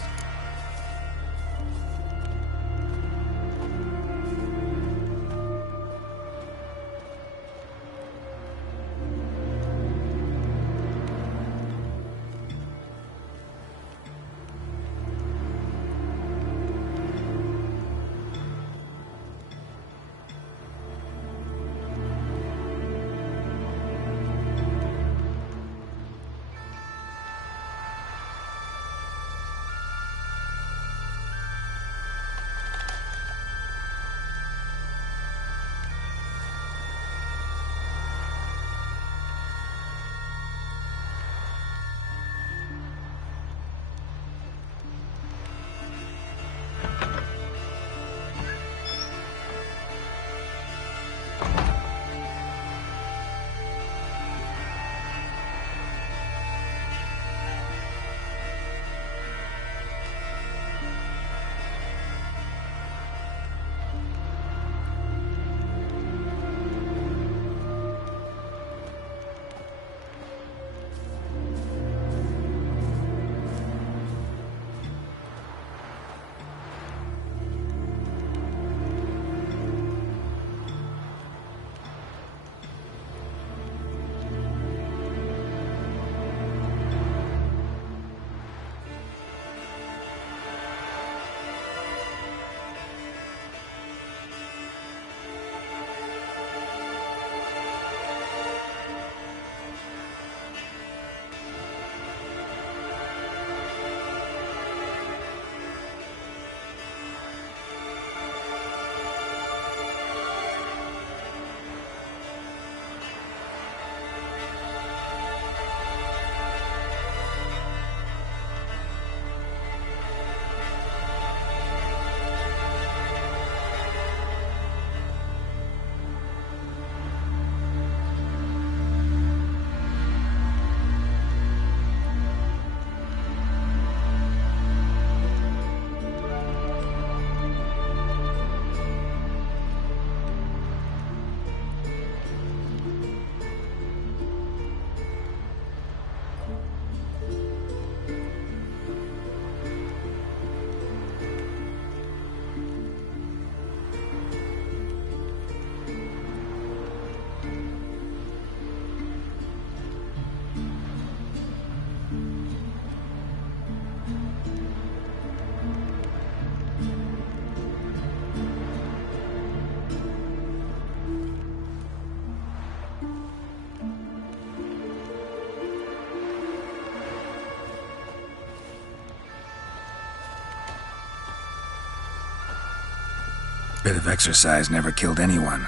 Bit of exercise never killed anyone.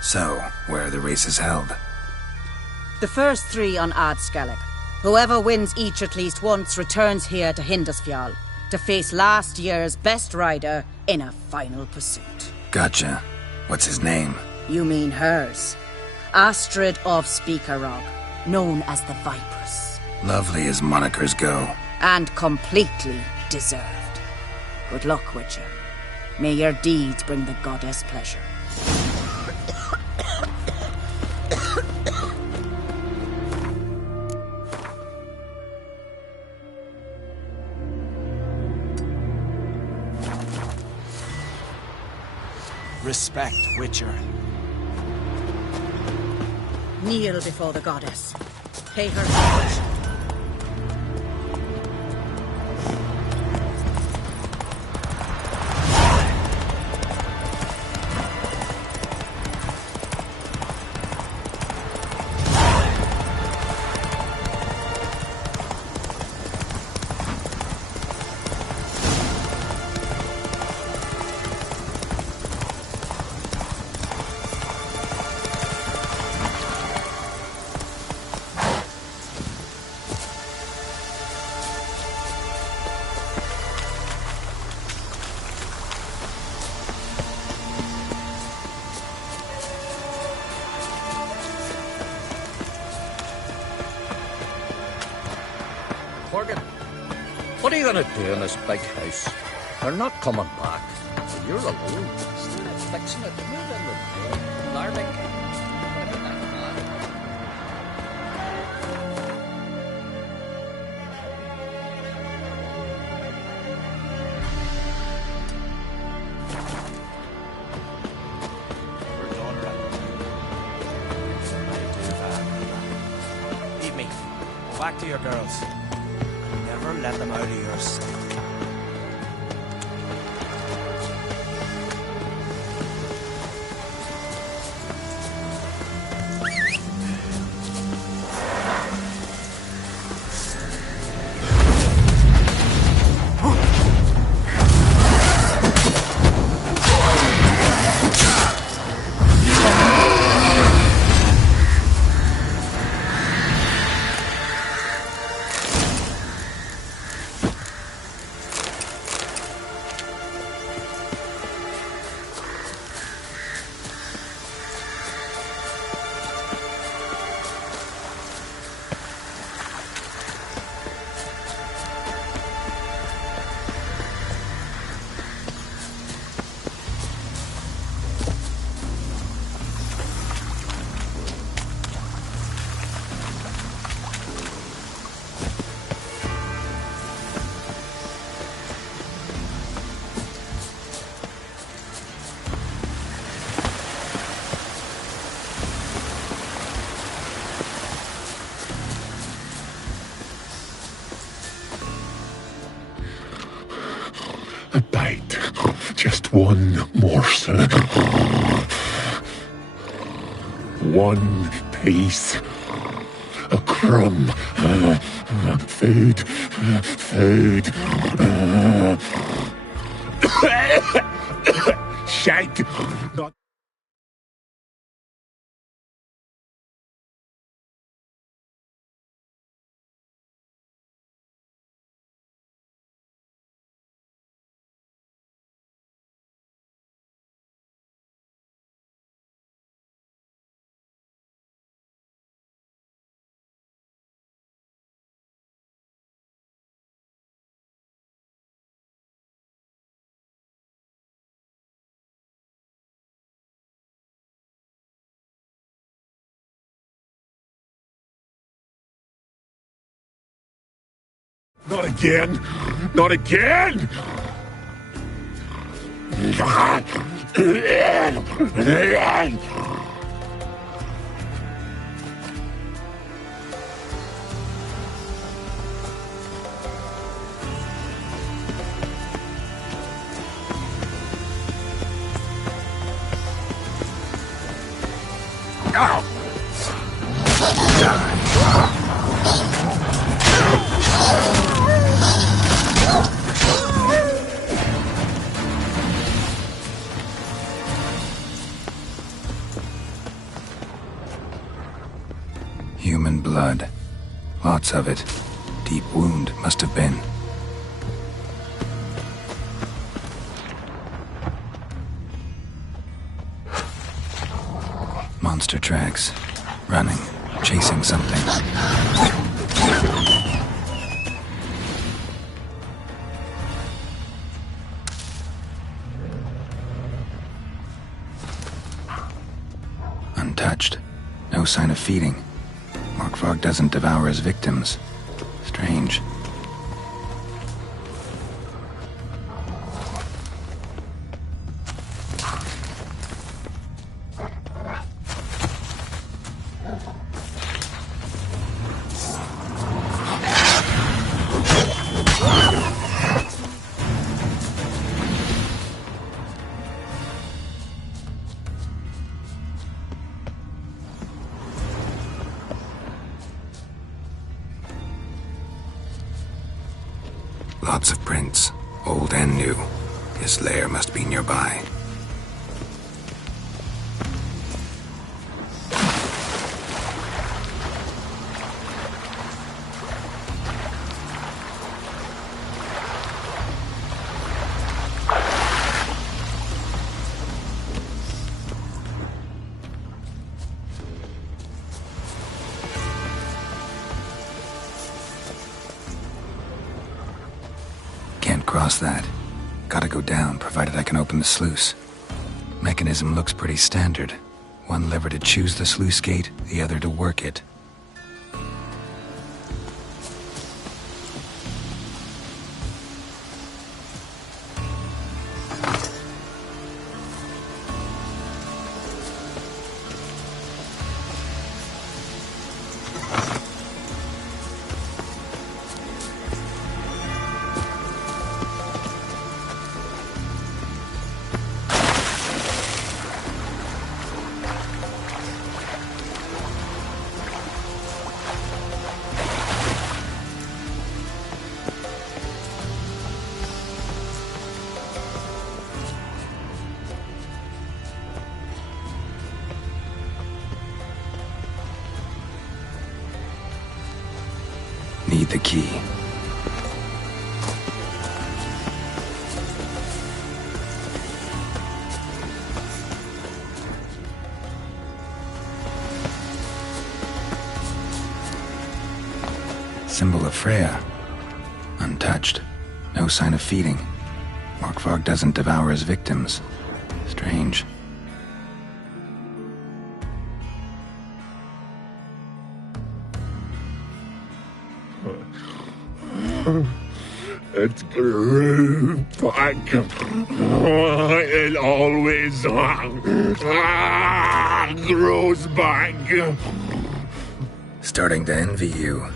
So, where are the races held? The first 3 on Ad Skellig. Whoever wins each at least once returns here to Hindisfjall to face last year's best rider in a final pursuit. Gotcha. What's his name? You mean hers. Astrid of Speakerog, known as the Vipress. Lovely as monikers go. And completely deserved. Good luck, Witcher. May your deeds bring the goddess pleasure. Respect, Witcher. Kneel before the goddess. Pay her homage. What are you gonna do in this big house? They're not coming back. You're alone. Instead of fixing it, move in with me. Lardic. Leave me. Go back to your girls. Never let them out of your sight. one morsel. One piece. A crumb. Food. Food. Shake. Not again! Not again! Human blood. Lots of it. Deep wound, must have been. Monster tracks. Running. Chasing something. Untouched. No sign of feeding. Morkvarg doesn't devour his victims. Strange. Lots of prints, old and new. His lair must be nearby. Cross that. Gotta go down, provided I can open the sluice. Mechanism looks pretty standard. One lever to choose the sluice gate, the other to work it. Need the key. Symbol of Freya. Untouched. No sign of feeding. Morkvarg doesn't devour his victims. Strange. It grew back. It always grows back. Starting to envy you.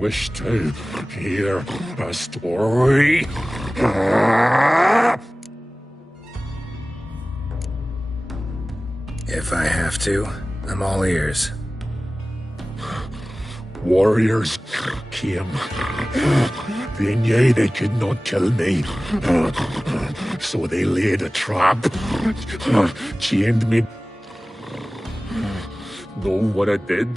wish to hear a story? If I have to, I'm all ears. Warriors came. They knew they could not kill me. So they laid a trap. Chained me. Know what I did?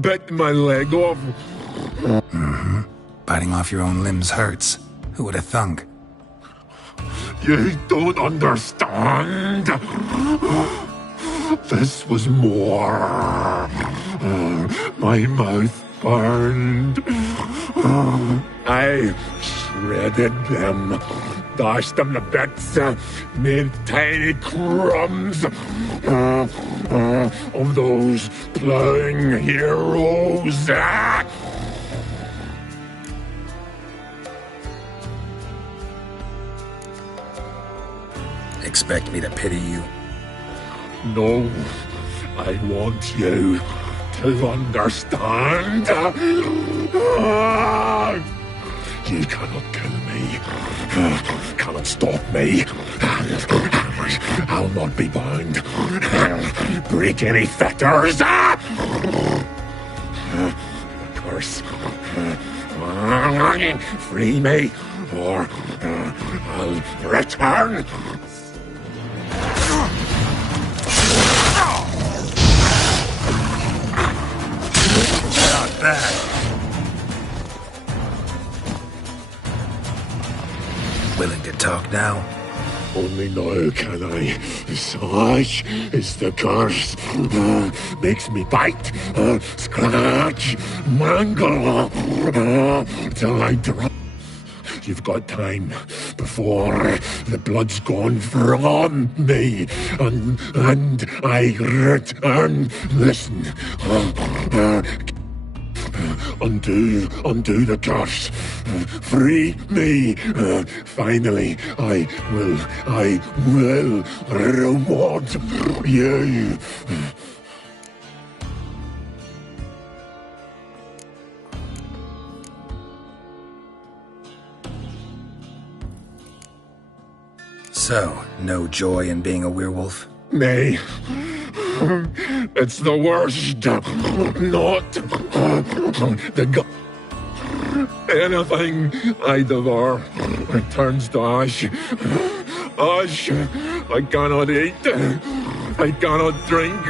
Bit my leg off. Mm-hmm. Biting off your own limbs hurts. Who would have thunk? You don't understand. This was more. My mouth burned. I shredded them, dashed them to bits, made tiny crumbs of those plowing heroes. Expect me to pity you? No, I want you to understand. You cannot kill me, cannot stop me. I'll not be bound. Break any fetters. Curse. Free me, or I'll return. Not bad. Willing to talk now? Only now can I. Such is the curse. Makes me bite, scratch, mangle, till I drop. You've got time before the blood's gone from me, and I return. Listen, undo the curse. Free me. Finally, I will reward you. So, no joy in being a werewolf? Nay. It's the worst. Not the anything I devour turns to ash. Ash. I cannot eat. I cannot drink.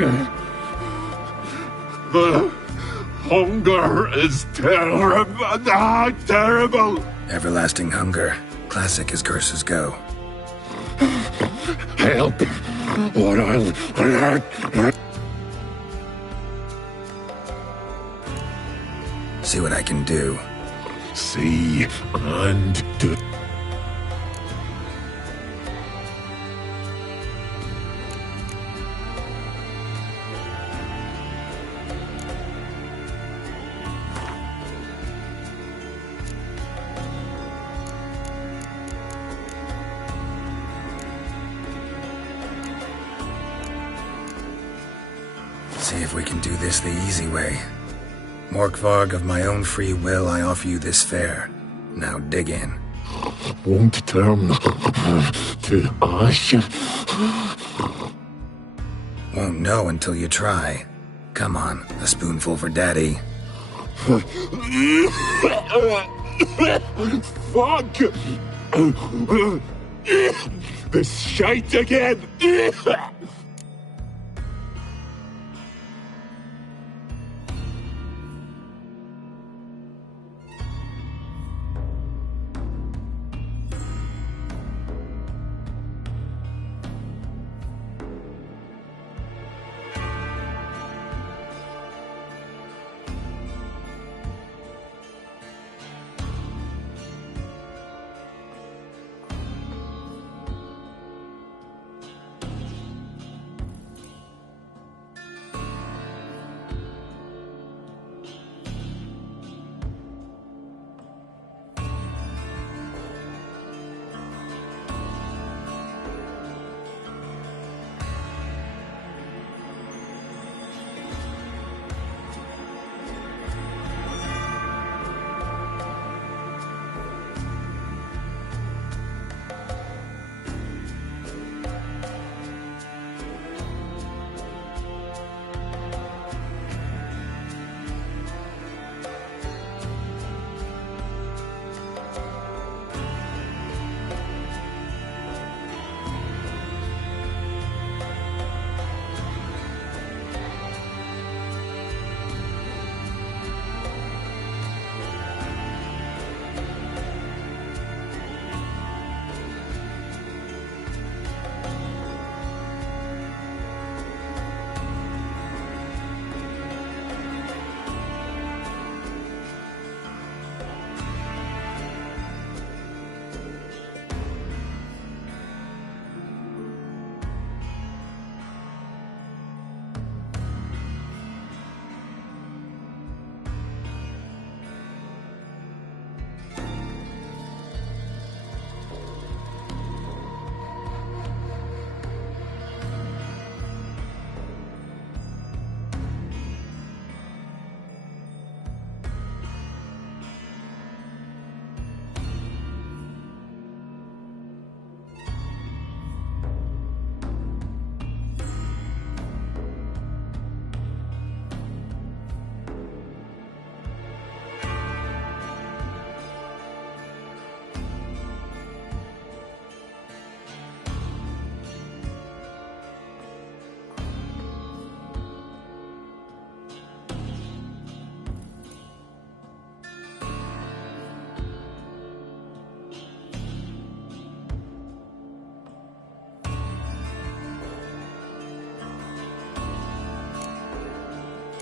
The hunger is terrible. Terrible. Everlasting hunger. Classic as curses go. Help, or I'll see what I can do. See and do. See if we can do this the easy way. Morkvarg, of my own free will, I offer you this fare. Now dig in. Won't turn to ash. Won't know until you try. Come on, a spoonful for Daddy. Fuck! This shite again!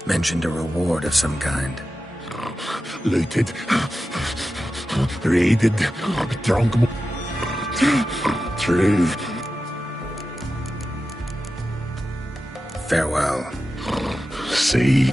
Mentioned a reward of some kind. Looted, raided, drunk. True. Farewell. See.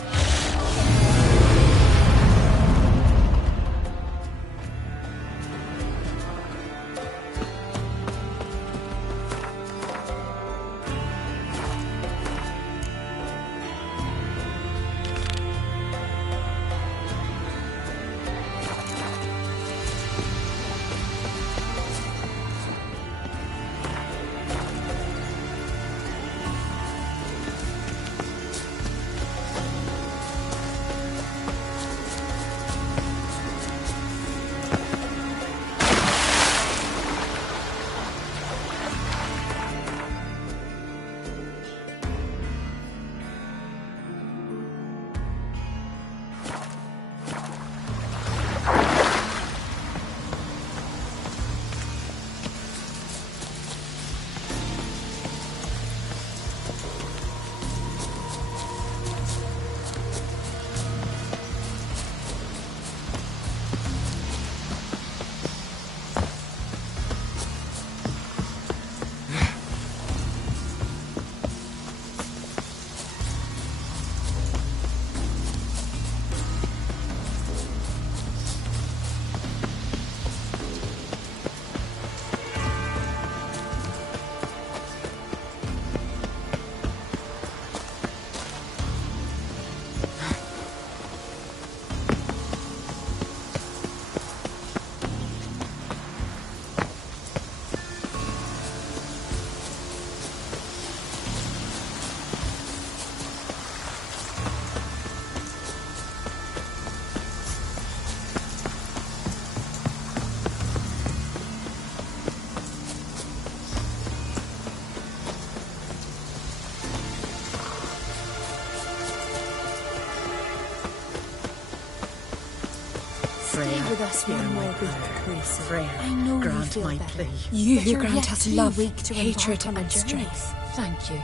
With us one more week, Freya, I know grant you my feel better. plea. You But who you're grant yet us too love, weak to hatred, embark on a and journey. strength. Thank you,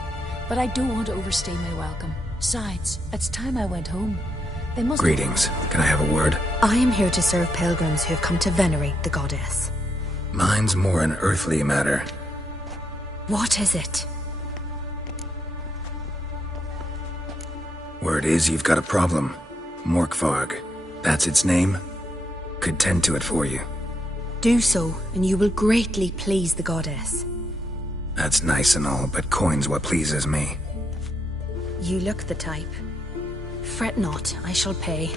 but I don't want to overstay my welcome. Besides, it's time I went home. They must. Greetings. Can I have a word? I am here to serve pilgrims who have come to venerate the goddess. Mine's more an earthly matter. What is it? Word is you've got a problem. Morkvarg. That's its name? Could tend to it for you. Do so, and you will greatly please the goddess. That's nice and all, but coin's what pleases me. You look the type. Fret not, I shall pay.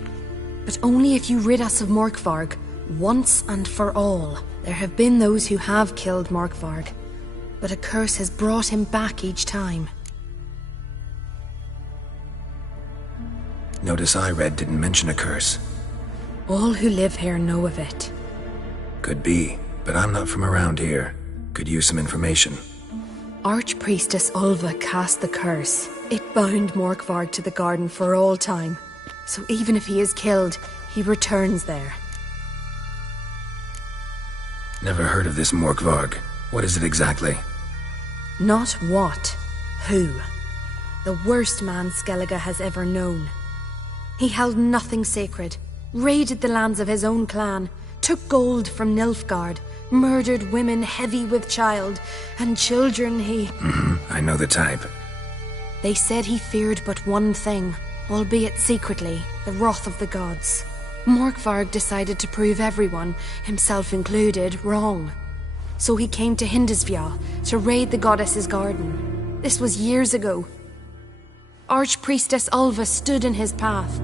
But only if you rid us of Morkvarg, once and for all. There have been those who have killed Morkvarg, but a curse has brought him back each time. Notice I read didn't mention a curse. All who live here know of it. Could be, but I'm not from around here. Could use some information. Archpriestess Ulva cast the curse. It bound Morkvarg to the garden for all time. So even if he is killed, he returns there. Never heard of this Morkvarg. What is it exactly? Not what, who. The worst man Skellige has ever known. He held nothing sacred, raided the lands of his own clan, took gold from Nilfgaard, murdered women heavy with child, and children he... I know the type. They said he feared but one thing, albeit secretly, the wrath of the gods. Morkvarg decided to prove everyone, himself included, wrong. So he came to Hindisfjall to raid the goddess's garden. This was years ago. Archpriestess Ulva stood in his path.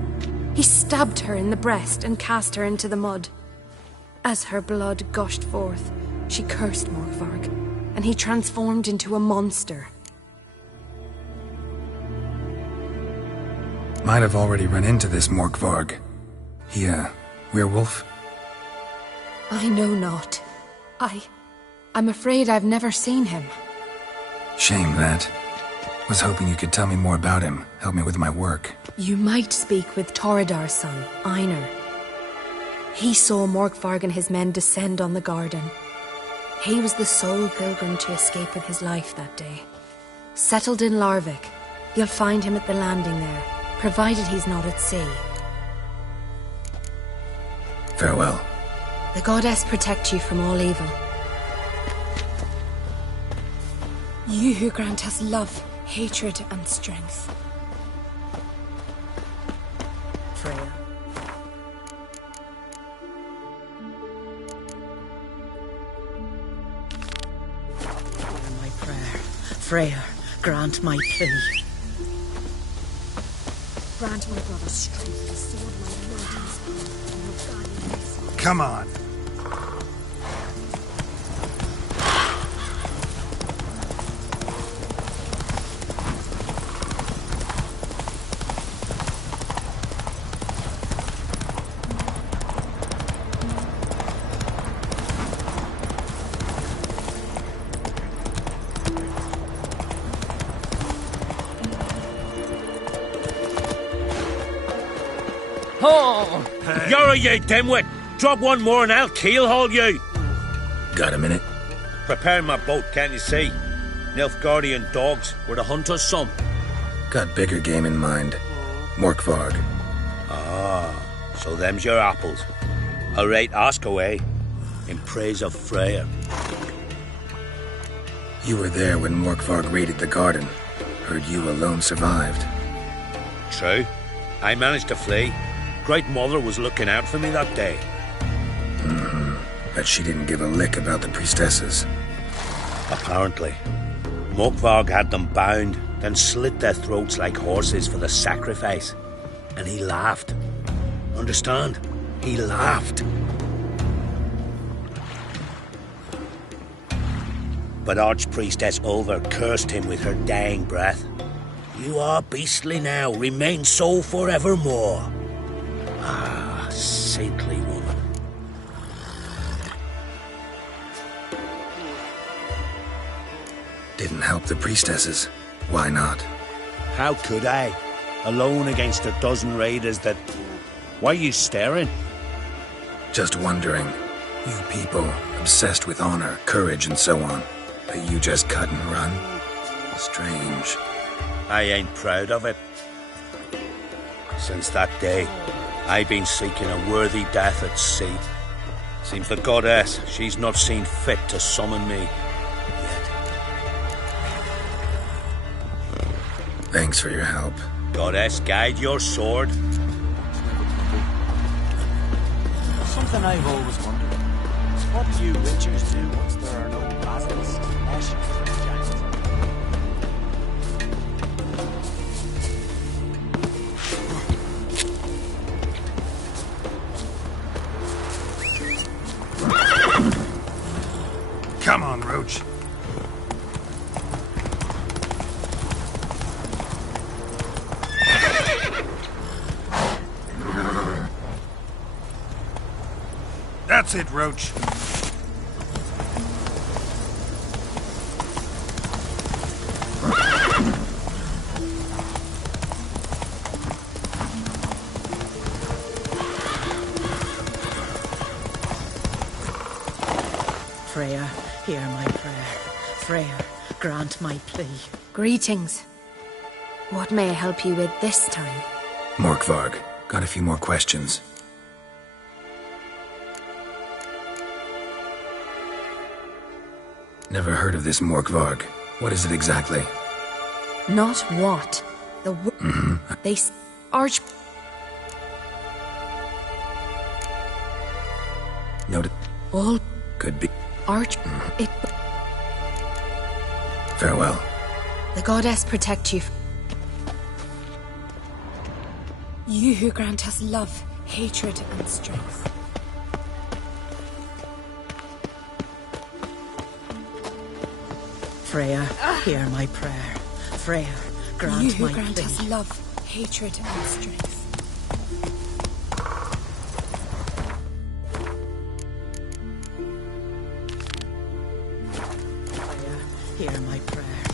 He stabbed her in the breast and cast her into the mud. As her blood gushed forth, she cursed Morkvarg, and he transformed into a monster. Might have already run into this Morkvarg. He, werewolf? I know not. I'm afraid I've never seen him. Shame that. Was hoping you could tell me more about him, help me with my work. You might speak with Toradar's son, Einar. He saw Morkvarg and his men descend on the garden. He was the sole pilgrim to escape with his life that day. Settled in Larvik, you'll find him at the landing there. provided he's not at sea. Farewell. The goddess protect you from all evil. You who grant us love, hatred, and strength. Freya. Hear my prayer. Freya, grant my plea. Grant my brother strength, the sword my mountains and your guardian. Come on. Oh! You're a ye dimwit! Drop one more and I'll keelhaul you! Got a minute? Preparing my boat, can't you see? Nilfgaardian dogs were the hunters some. Got bigger game in mind. Morkvarg. Ah, so them's your apples. All right, ask away. In praise of Freya. You were there when Morkvarg raided the garden. Heard you alone survived. True. I managed to flee. Great Mother was looking out for me that day. But she didn't give a lick about the priestesses. Apparently. Morkvarg had them bound, then slit their throats like horses for the sacrifice. And he laughed. Understand? He laughed. But Archpriestess Ulver cursed him with her dying breath. You are beastly now, remain so forevermore. Ah, saintly woman. Didn't help the priestesses. Why not? How could I? Alone against a dozen raiders that... Why are you staring? Just wondering. You people, obsessed with honor, courage, and so on. But you just cut and run? Strange. I ain't proud of it. Since that day, I've been seeking a worthy death at sea. Seems the goddess, she's not seen fit to summon me. Thanks for your help. Goddess, guide your sword. Something I've always wondered is what do you witchers do once there are no basilisk, ashes, or giants? Come on, Roach. That's it, Roach. Freya, hear my prayer. Freya, grant my plea. Greetings. What may I help you with this time? Morkvarg, got a few more questions. Never heard of this Morkvarg. What is it exactly? Not what. The They... Arch... Noted. All... Could be. Arch... It... Farewell. The goddess protect you. You who grant us love, hatred, and strength. Freya, hear my prayer. Freya, grant you who my grant plea. us love, hatred, and strength. Freya, hear my prayer.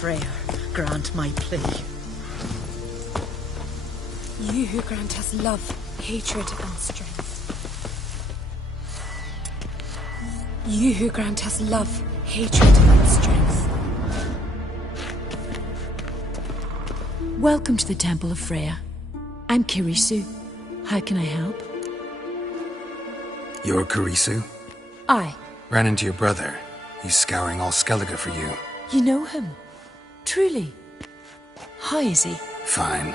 Freya, grant my plea. You who grant us love, hatred, and strength. You who grant us love, hatred, and strength. Welcome to the Temple of Freya. I'm Kirisu. How can I help? You're Kirisu? Aye. Ran into your brother. He's scouring all Skellige for you. You know him? Truly? How is he? Fine.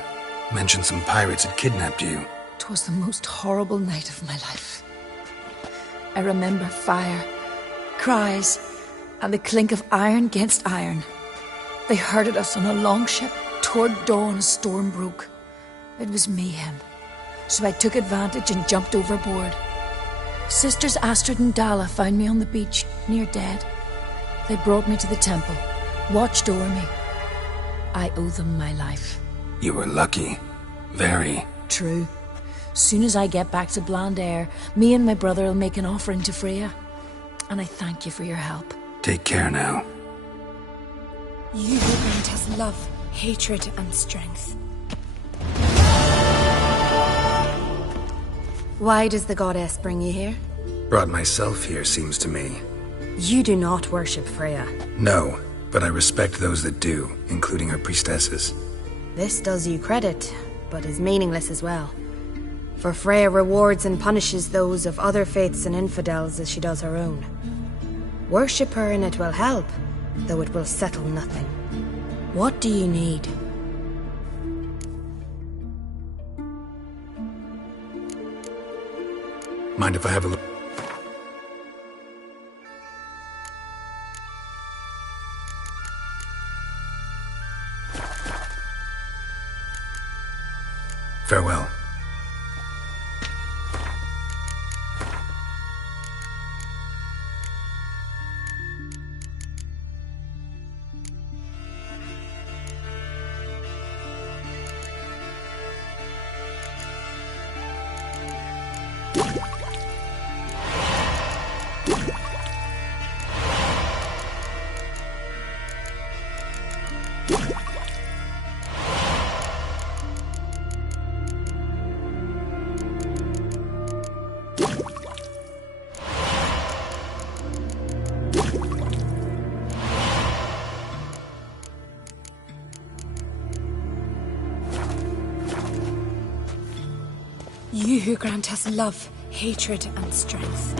Mentioned some pirates had kidnapped you. 'Twas the most horrible night of my life. I remember fire, cries, and the clink of iron against iron. They herded us on a longship. Toward dawn, a storm broke. It was mayhem, so I took advantage and jumped overboard. Sisters Astrid and Dala found me on the beach, near dead. They brought me to the temple, watched over me. I owe them my life. You were lucky. Very. True. Soon as I get back to Blandair, me and my brother will make an offering to Freya. And I thank you for your help. Take care now. You who grant us love, hatred, and strength. Why does the goddess bring you here? Brought myself here, seems to me. You do not worship Freya. No, but I respect those that do, including her priestesses. This does you credit, but is meaningless as well. For Freya rewards and punishes those of other faiths and infidels as she does her own. Worship her and it will help, though it will settle nothing. What do you need? Mind if I have a look? Farewell. You who grant us love, hatred, and strength.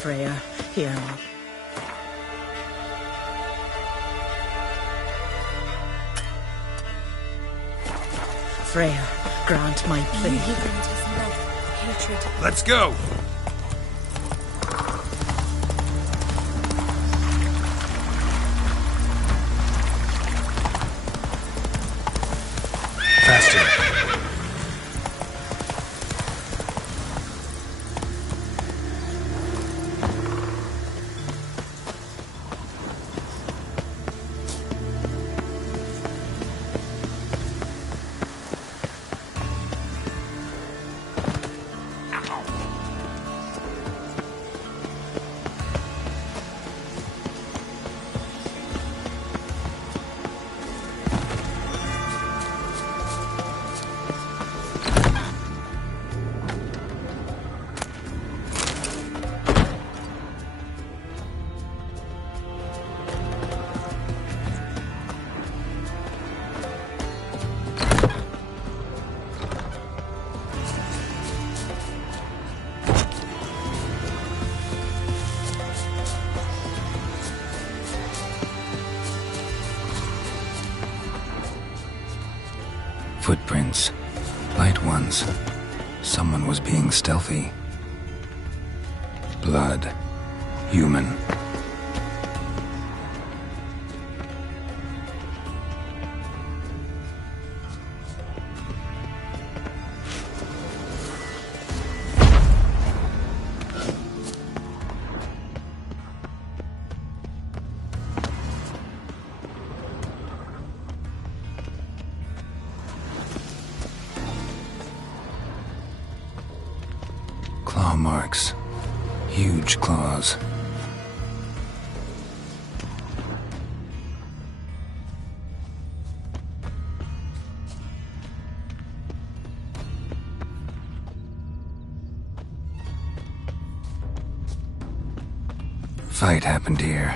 Freya, hear me. Freya, grant my plea. You who grant us love, hatred. Let's go! Faster. Footprints. Light ones. Someone was being stealthy. Blood. Human. Claw marks. Huge claws. Fight happened here.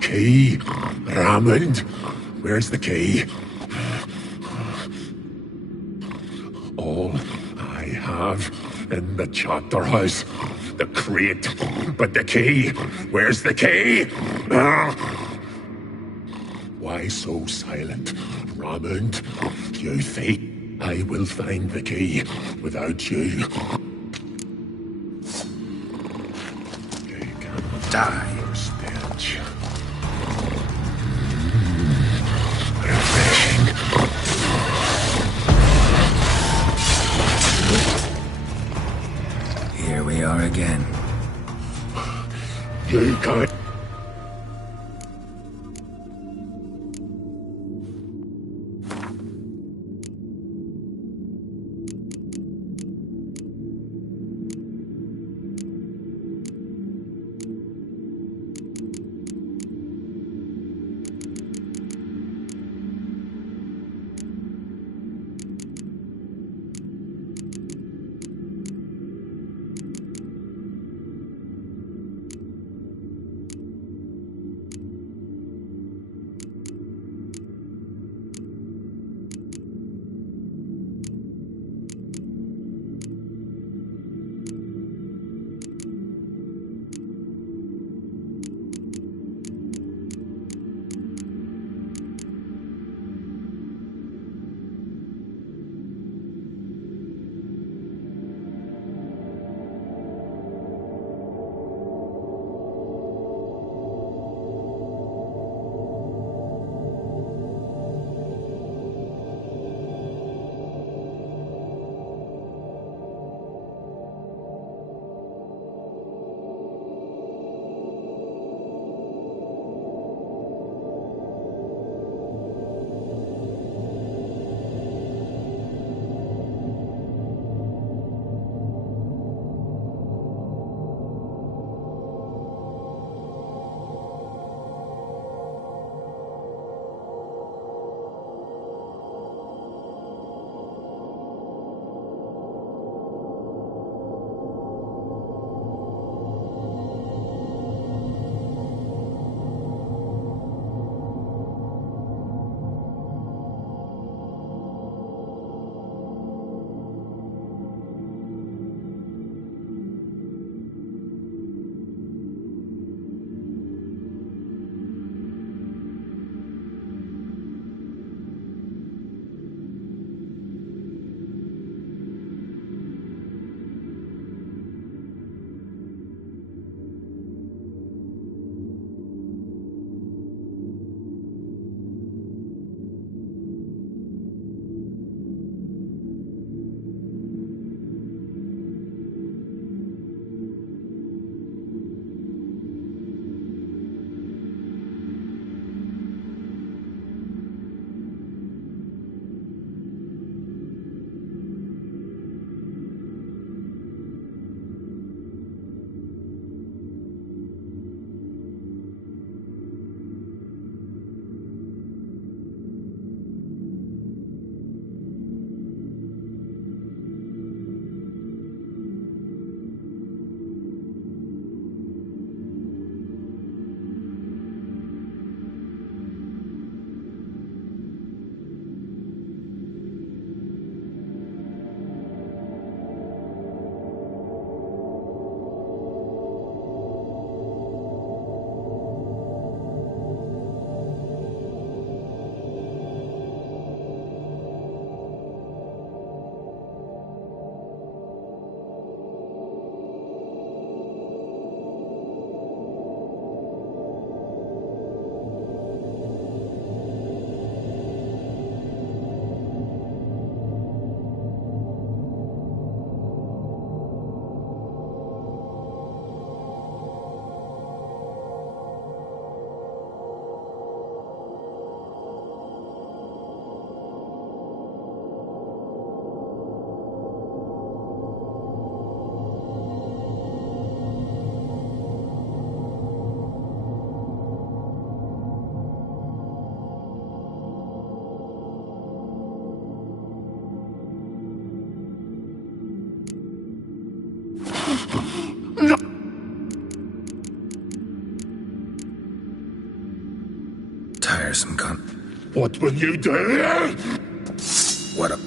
Key? Ramond? Where's the key? All I have in the chapter house. The crate. But the key? Where's the key? Why so silent, Ramond? You think I will find the key without you? You cannot die, your stench. Here we are again. You can't. tiresome cunt. What will you do? What a...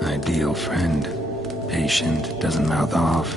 Ideal friend. Patient, doesn't mouth off.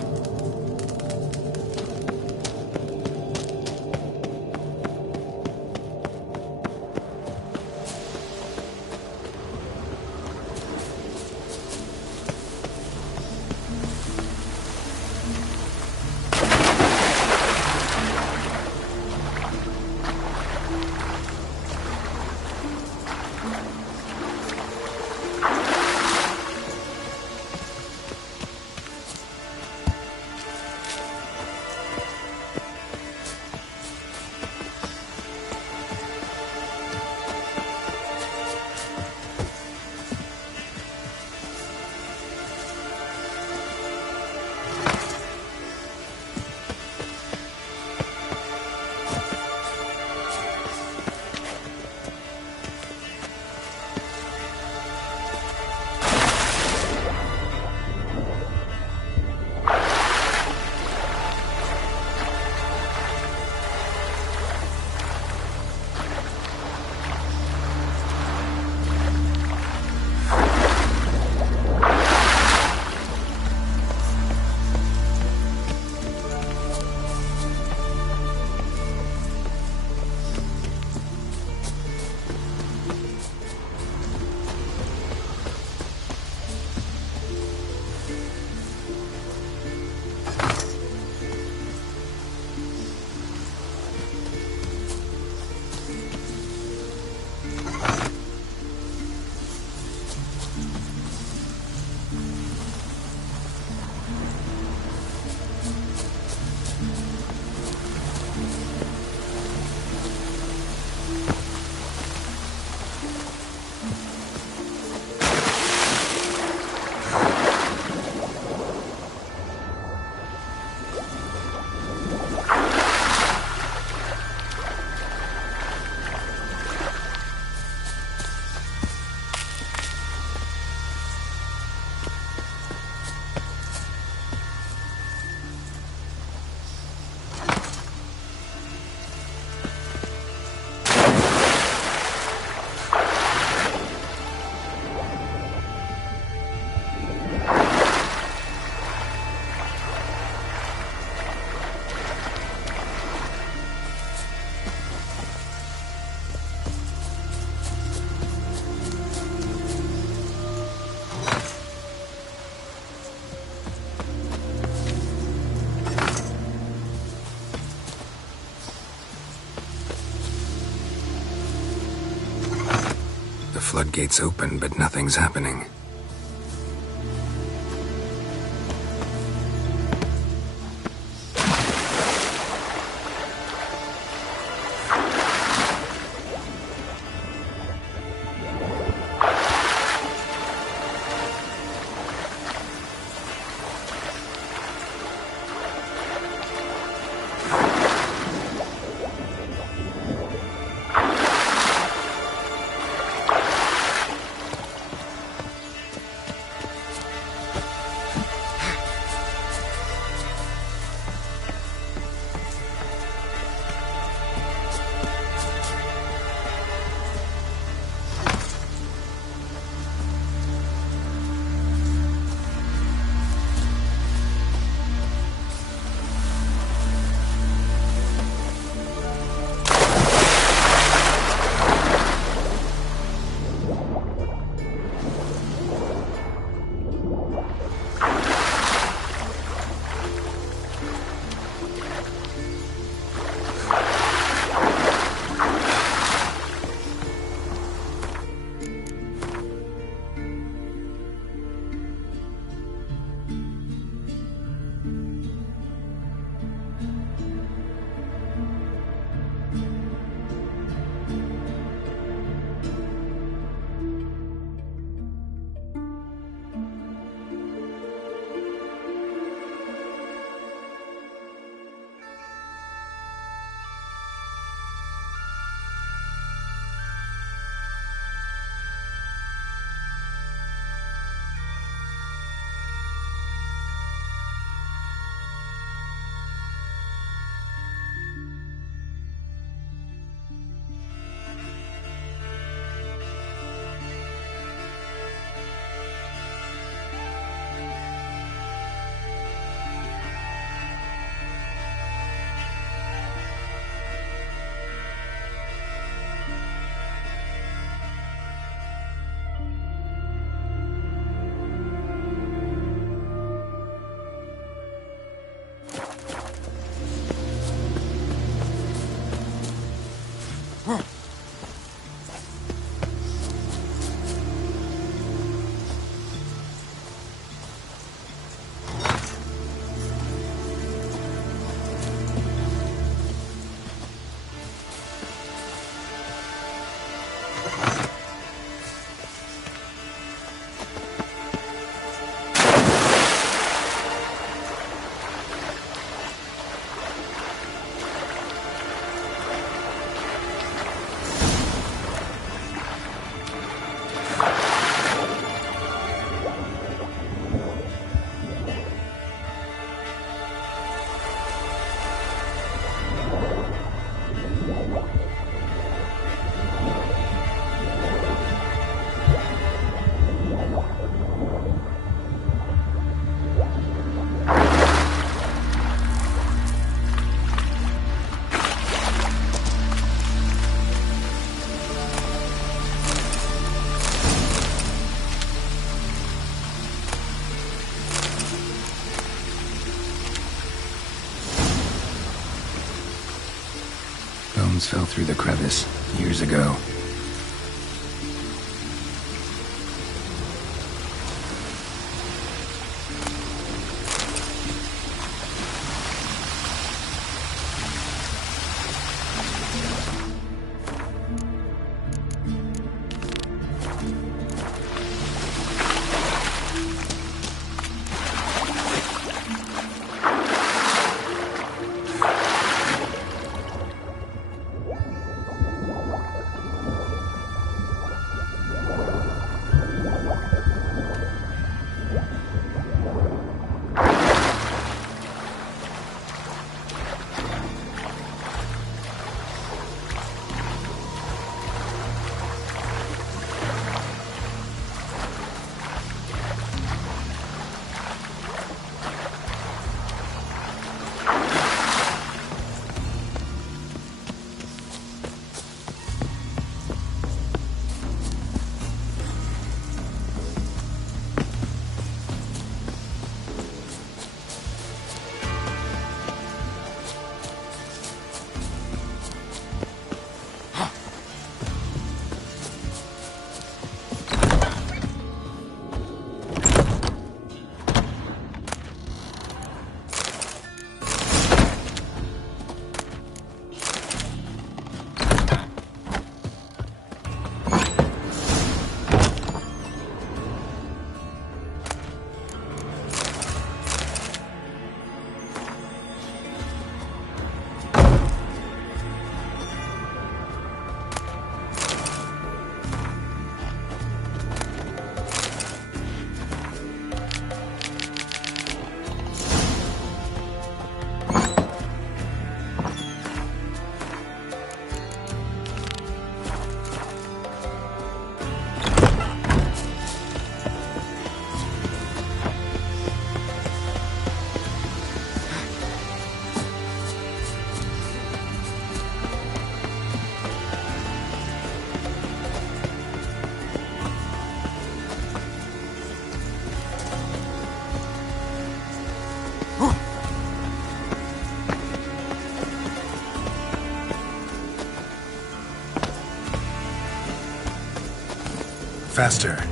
The floodgates open, but nothing's happening. stones fell through the crevice years ago. Faster.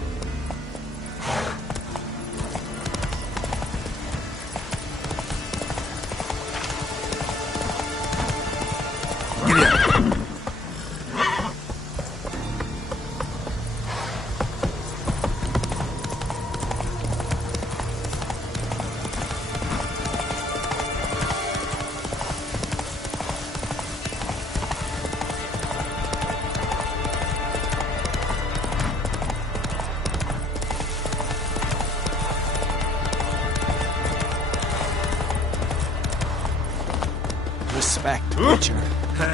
Respect, Witcher.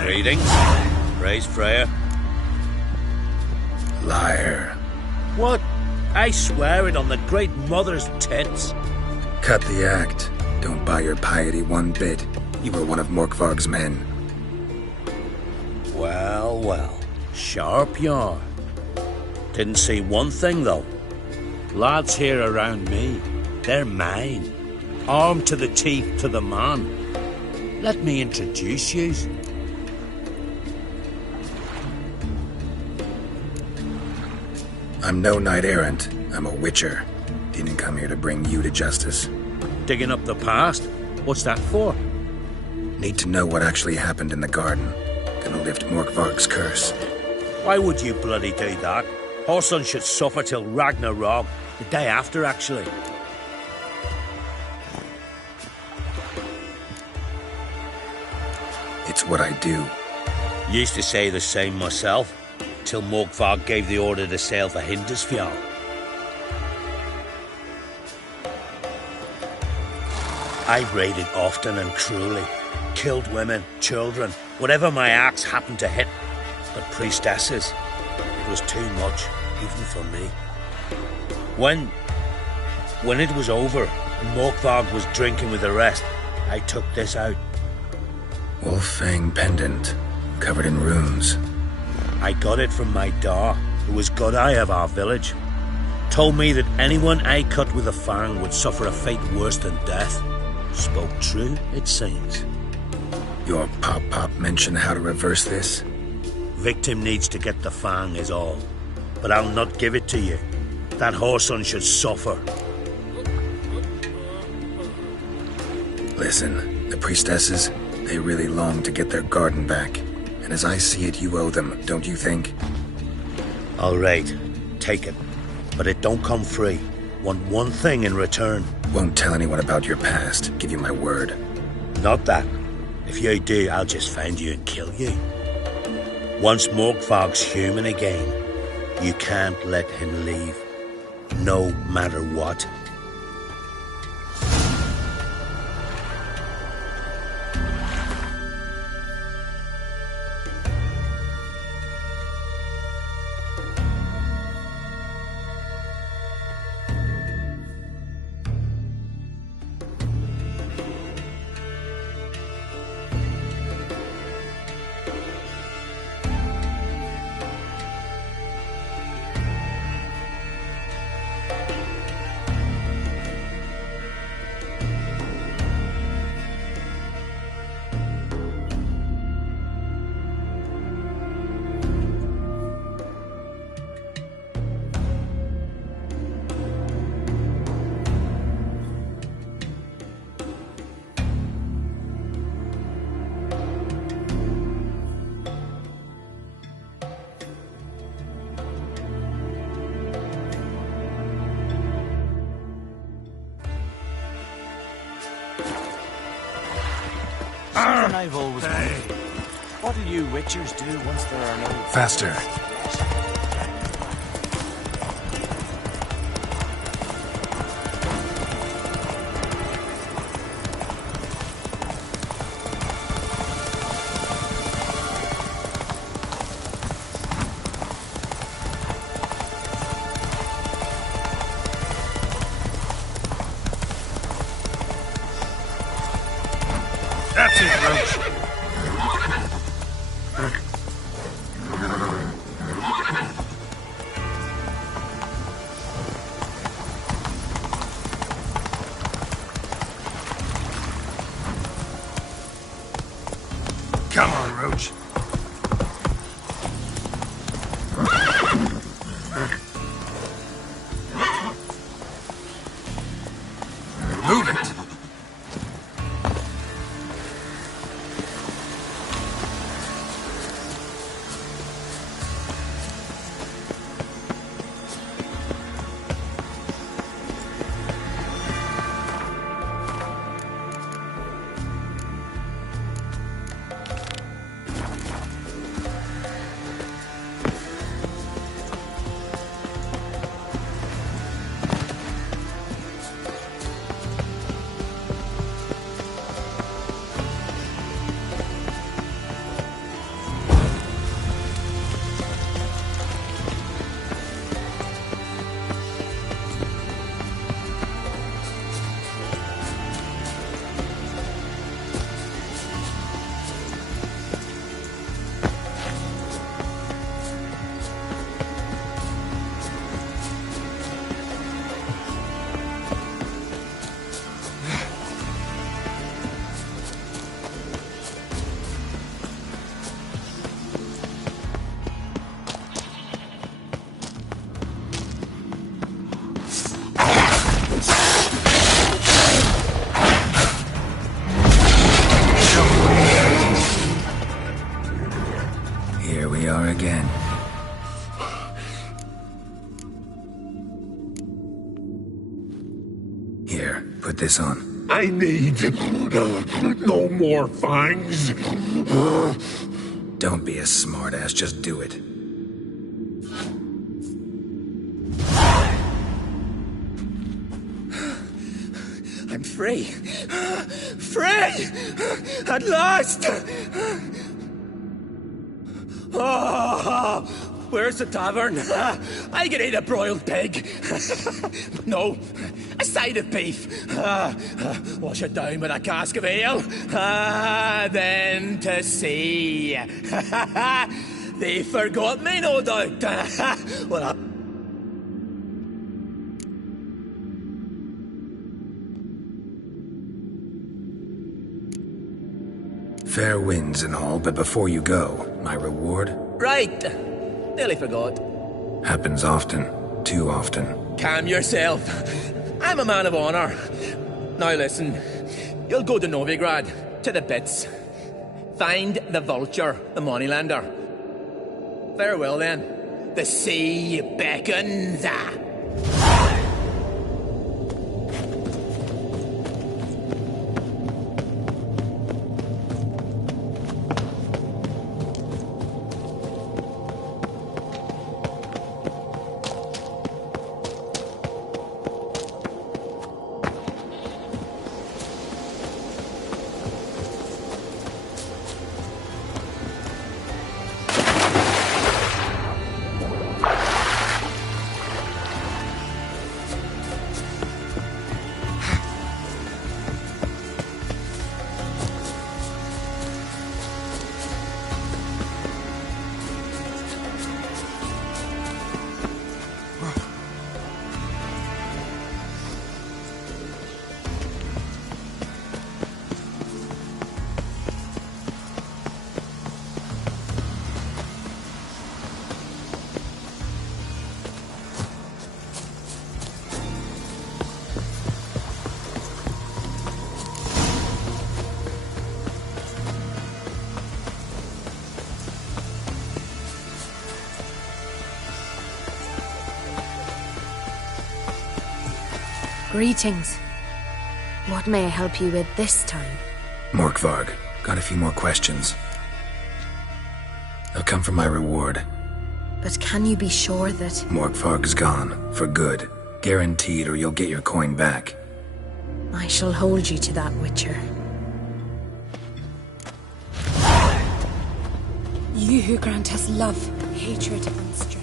Greetings. Praise Freya. Liar. What? I swear it on the Great Mother's tits. Cut the act. Don't buy your piety one bit. You were one of Morkvarg's men. Well, well. Sharp yarn. Didn't see one thing, though. Lads here around me, they're mine. Armed to the teeth to the man. Let me introduce you. I'm no knight-errant. I'm a witcher. Didn't come here to bring you to justice. Digging up the past? What's that for? Need to know what actually happened in the garden. Gonna lift Morkvarg's curse. Why would you bloody do that? Our son should suffer till Ragnarok. The day after, actually. It's what I do. Used to say the same myself, till Morkvarg gave the order to sail for Hindisfjall. I raided often and cruelly, killed women, children, whatever my axe happened to hit. But priestesses, it was too much, even for me. When it was over, and Morkvarg was drinking with the rest, I took this out. Wolf-fang pendant, covered in runes. I got it from my da, who was Godai of our village. Told me that anyone I cut with a fang would suffer a fate worse than death. Spoke true, it seems. Your Pop mention how to reverse this? Victim needs to get the fang is all. But I'll not give it to you. That whoreson should suffer. Listen, the priestesses, they really long to get their garden back. And as I see it, you owe them, don't you think? All right, take it. But it don't come free. Want one thing in return. Won't tell anyone about your past, give you my word. Not that. If you do, I'll just find you and kill you. Once Morgvarg's human again, you can't let him leave. No matter what. Something I've always wondered. What do you witchers do once there are no... Faster. That's it, Roach. Come on, Roach. Move it. Here we are again. Here, put this on. I need no more fangs. Don't be a smartass, just do it. I'm free. Free! At last! Oh, where's the tavern? I can eat a broiled pig. No, a side of beef. Wash it down with a cask of ale. Then to sea. They forgot me, no doubt. Well, Fair winds and all, but before you go, my reward? Right. Nearly forgot. Happens often. Too often. Calm yourself. I'm a man of honor. Now listen. You'll go to Novigrad, to the pits. Find the vulture, the moneylender. Farewell then. The sea beckons. Greetings. What may I help you with this time? Morkvarg, got a few more questions. They'll come from my reward. But can you be sure that... Morkvarg's gone, for good. Guaranteed, or you'll get your coin back. I shall hold you to that, Witcher. You who grant us love, hatred, and strength.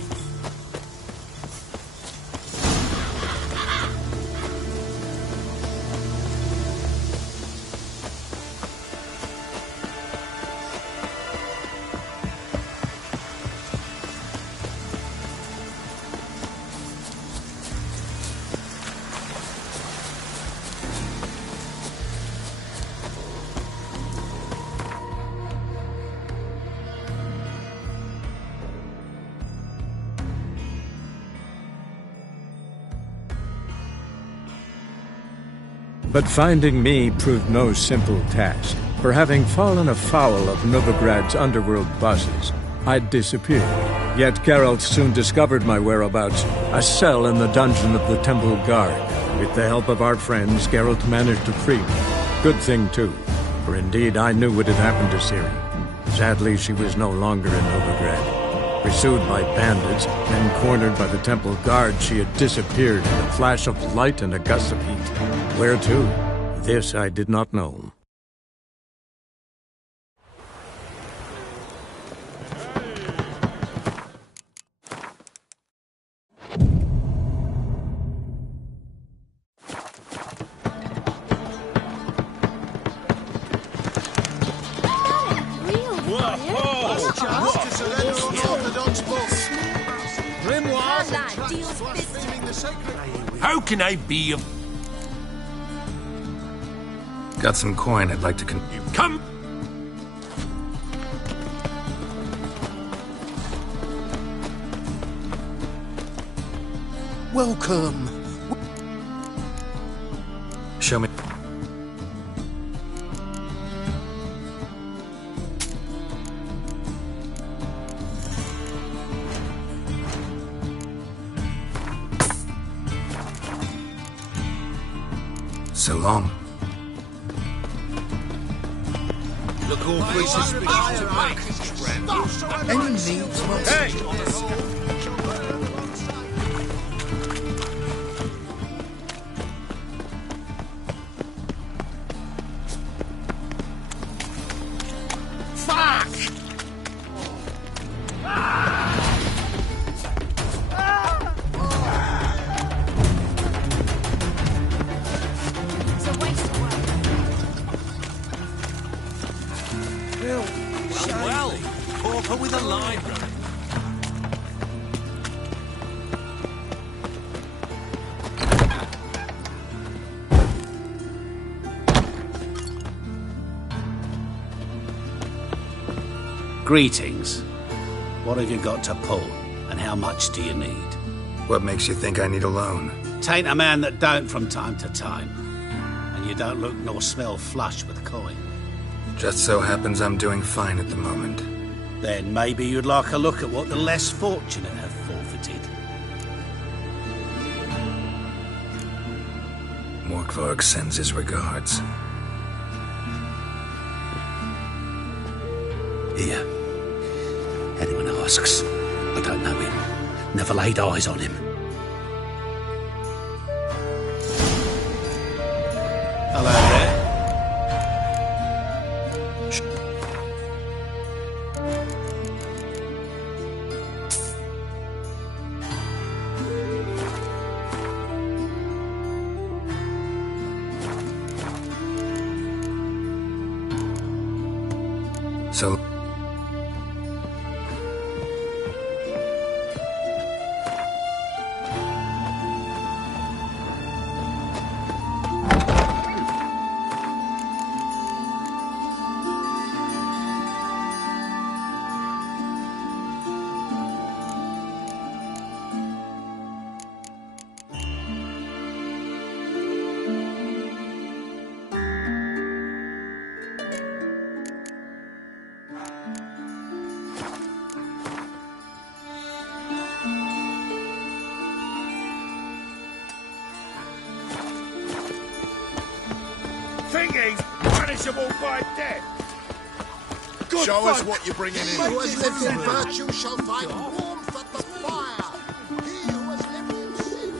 But finding me proved no simple task. For having fallen afoul of Novigrad's underworld bosses, I'd disappeared. Yet Geralt soon discovered my whereabouts, a cell in the dungeon of the Temple Guard. With the help of our friends, Geralt managed to free me. Good thing, too, for indeed I knew what had happened to Ciri. Sadly, she was no longer in Novigrad. Pursued by bandits, then cornered by the Temple Guard, she had disappeared in a flash of light and a gust of heat. Where to? This I did not know. How can I be of... Got some coin I'd like to Come! Welcome. Show me. So long. Look awfully suspicious to me. Any needs must... Hey! Greetings. What have you got to pull, and how much do you need? What makes you think I need a loan? Tain't a man that don't from time to time. And you don't look nor smell flush with coin. Just so happens I'm doing fine at the moment. Then maybe you'd like a look at what the less fortunate have forfeited. Morkvarg sends his regards. Here. Anyone asks, I don't know him. Never laid eyes on him. Hello there. So... Thinking punishable by death. Good Show folk. us what you're bringing in. He who has lived in virtue shall find warmth at the fire. He who has lived in sin.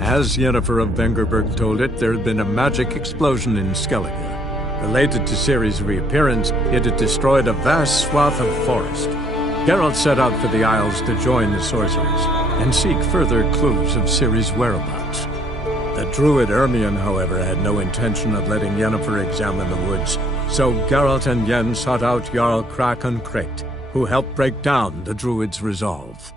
As Yennefer of Vengerberg told it, there had been a magic explosion in Skellige. Related to Ciri's reappearance, it had destroyed a vast swath of forest. Geralt set out for the Isles to join the sorcerers and seek further clues of Ciri's whereabouts. The druid Ermion, however, had no intention of letting Yennefer examine the woods, so Geralt and Yen sought out Jarl Krakon Krayt, who helped break down the druid's resolve.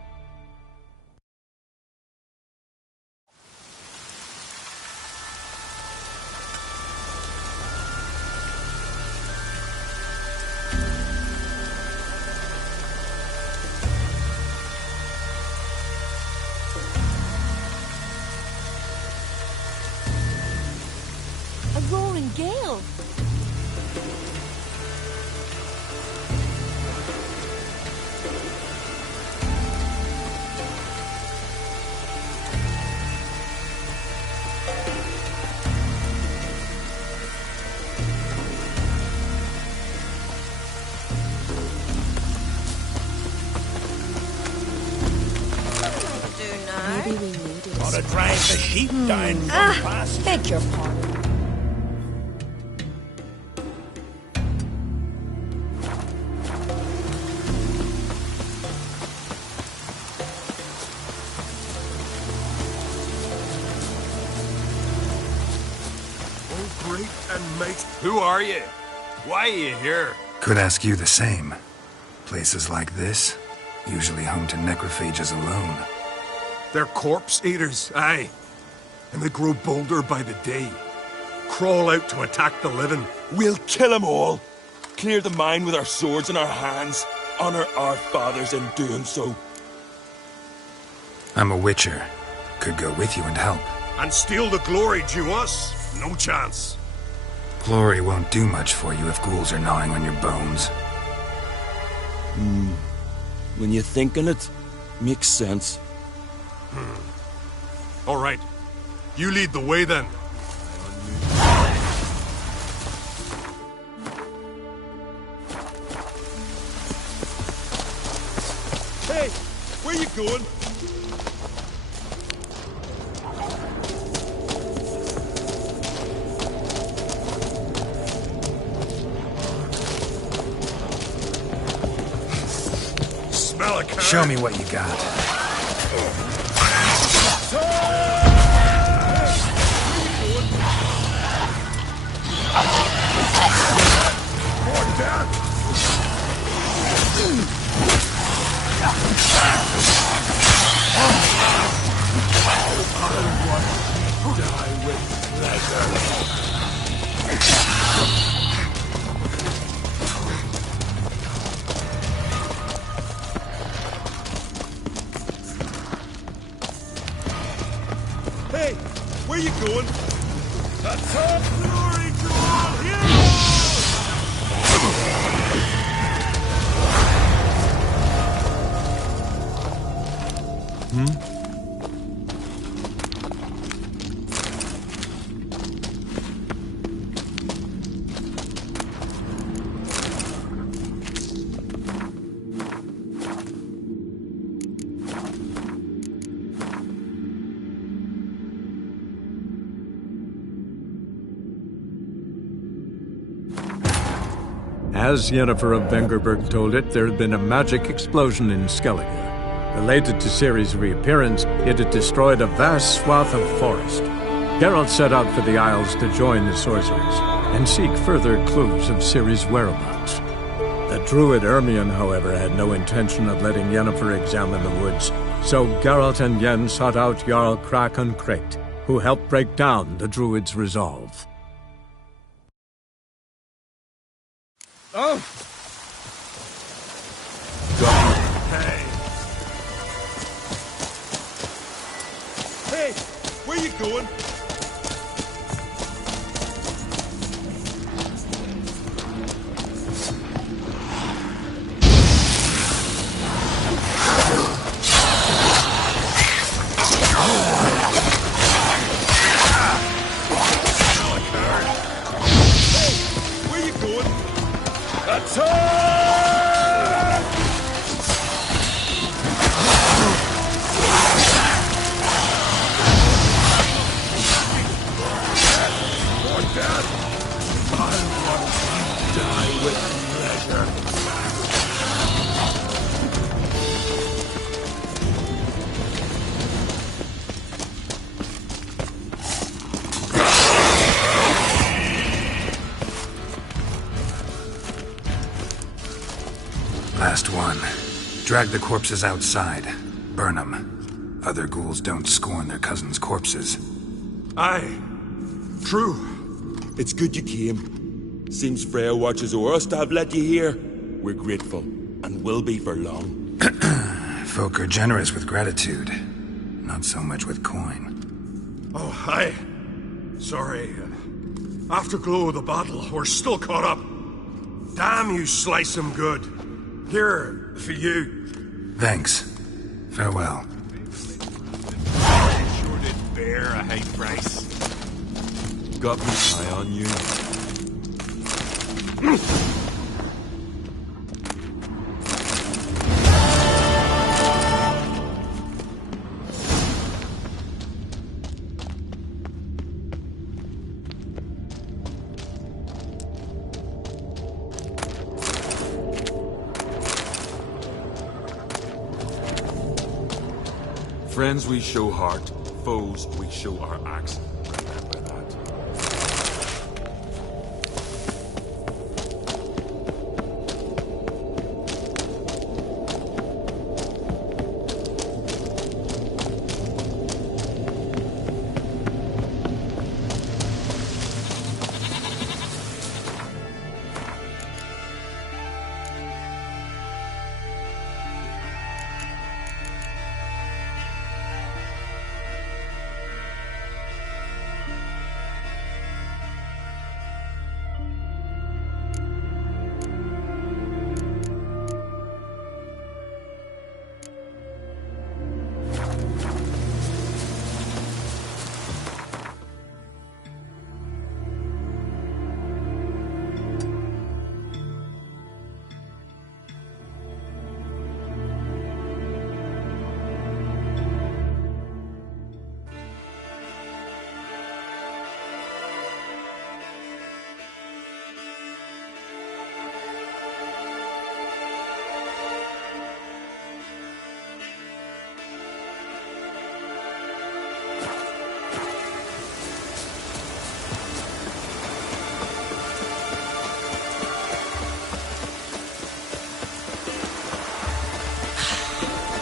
A roaring gale. Maybe we needed a Gotta drive the sheep down from past. Beg your pardon. Oh, great and mate, who are you? Why are you here? Could ask you the same. Places like this, usually home to necrophages alone. They're corpse eaters, aye. And they grow bolder by the day. Crawl out to attack the living. We'll kill 'em all. Clear the mine with our swords in our hands. Honor our fathers in doing so. I'm a witcher. Could go with you and help. And steal the glory due us? No chance. Glory won't do much for you if ghouls are gnawing on your bones. When you're thinking it, makes sense. All right. You lead the way then. Hey, where you going? Smell a carrot. Show me what you got. Hey, where you going? That's all glory to all heroes! As Yennefer of Vengerberg told it, there had been a magic explosion in Skellige. Related to Ciri's reappearance, it had destroyed a vast swath of forest. Geralt set out for the Isles to join the sorcerers and seek further clues of Ciri's whereabouts. The druid Ermion, however, had no intention of letting Yennefer examine the woods, so Geralt and Yen sought out Jarl Krakon Krayt, who helped break down the druid's resolve. Oh! Hey! Hey! Where you going? Last one. Drag the corpses outside. Burn them. Other ghouls don't scorn their cousins' corpses. Aye. True. It's good you came. Seems Freya watches o'er us to have let you here. We're grateful, and will be for long. Folk are generous with gratitude. Not so much with coin. Oh, aye. Sorry. Afterglow of the battle, we're still caught up. Damn, you slice 'em good. Here, for you. Thanks. Farewell. Sure did bear a high price. Got me eye on you. Friends we show heart, foes we show our axe. Remember that.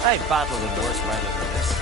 I've battled in worse weather than this.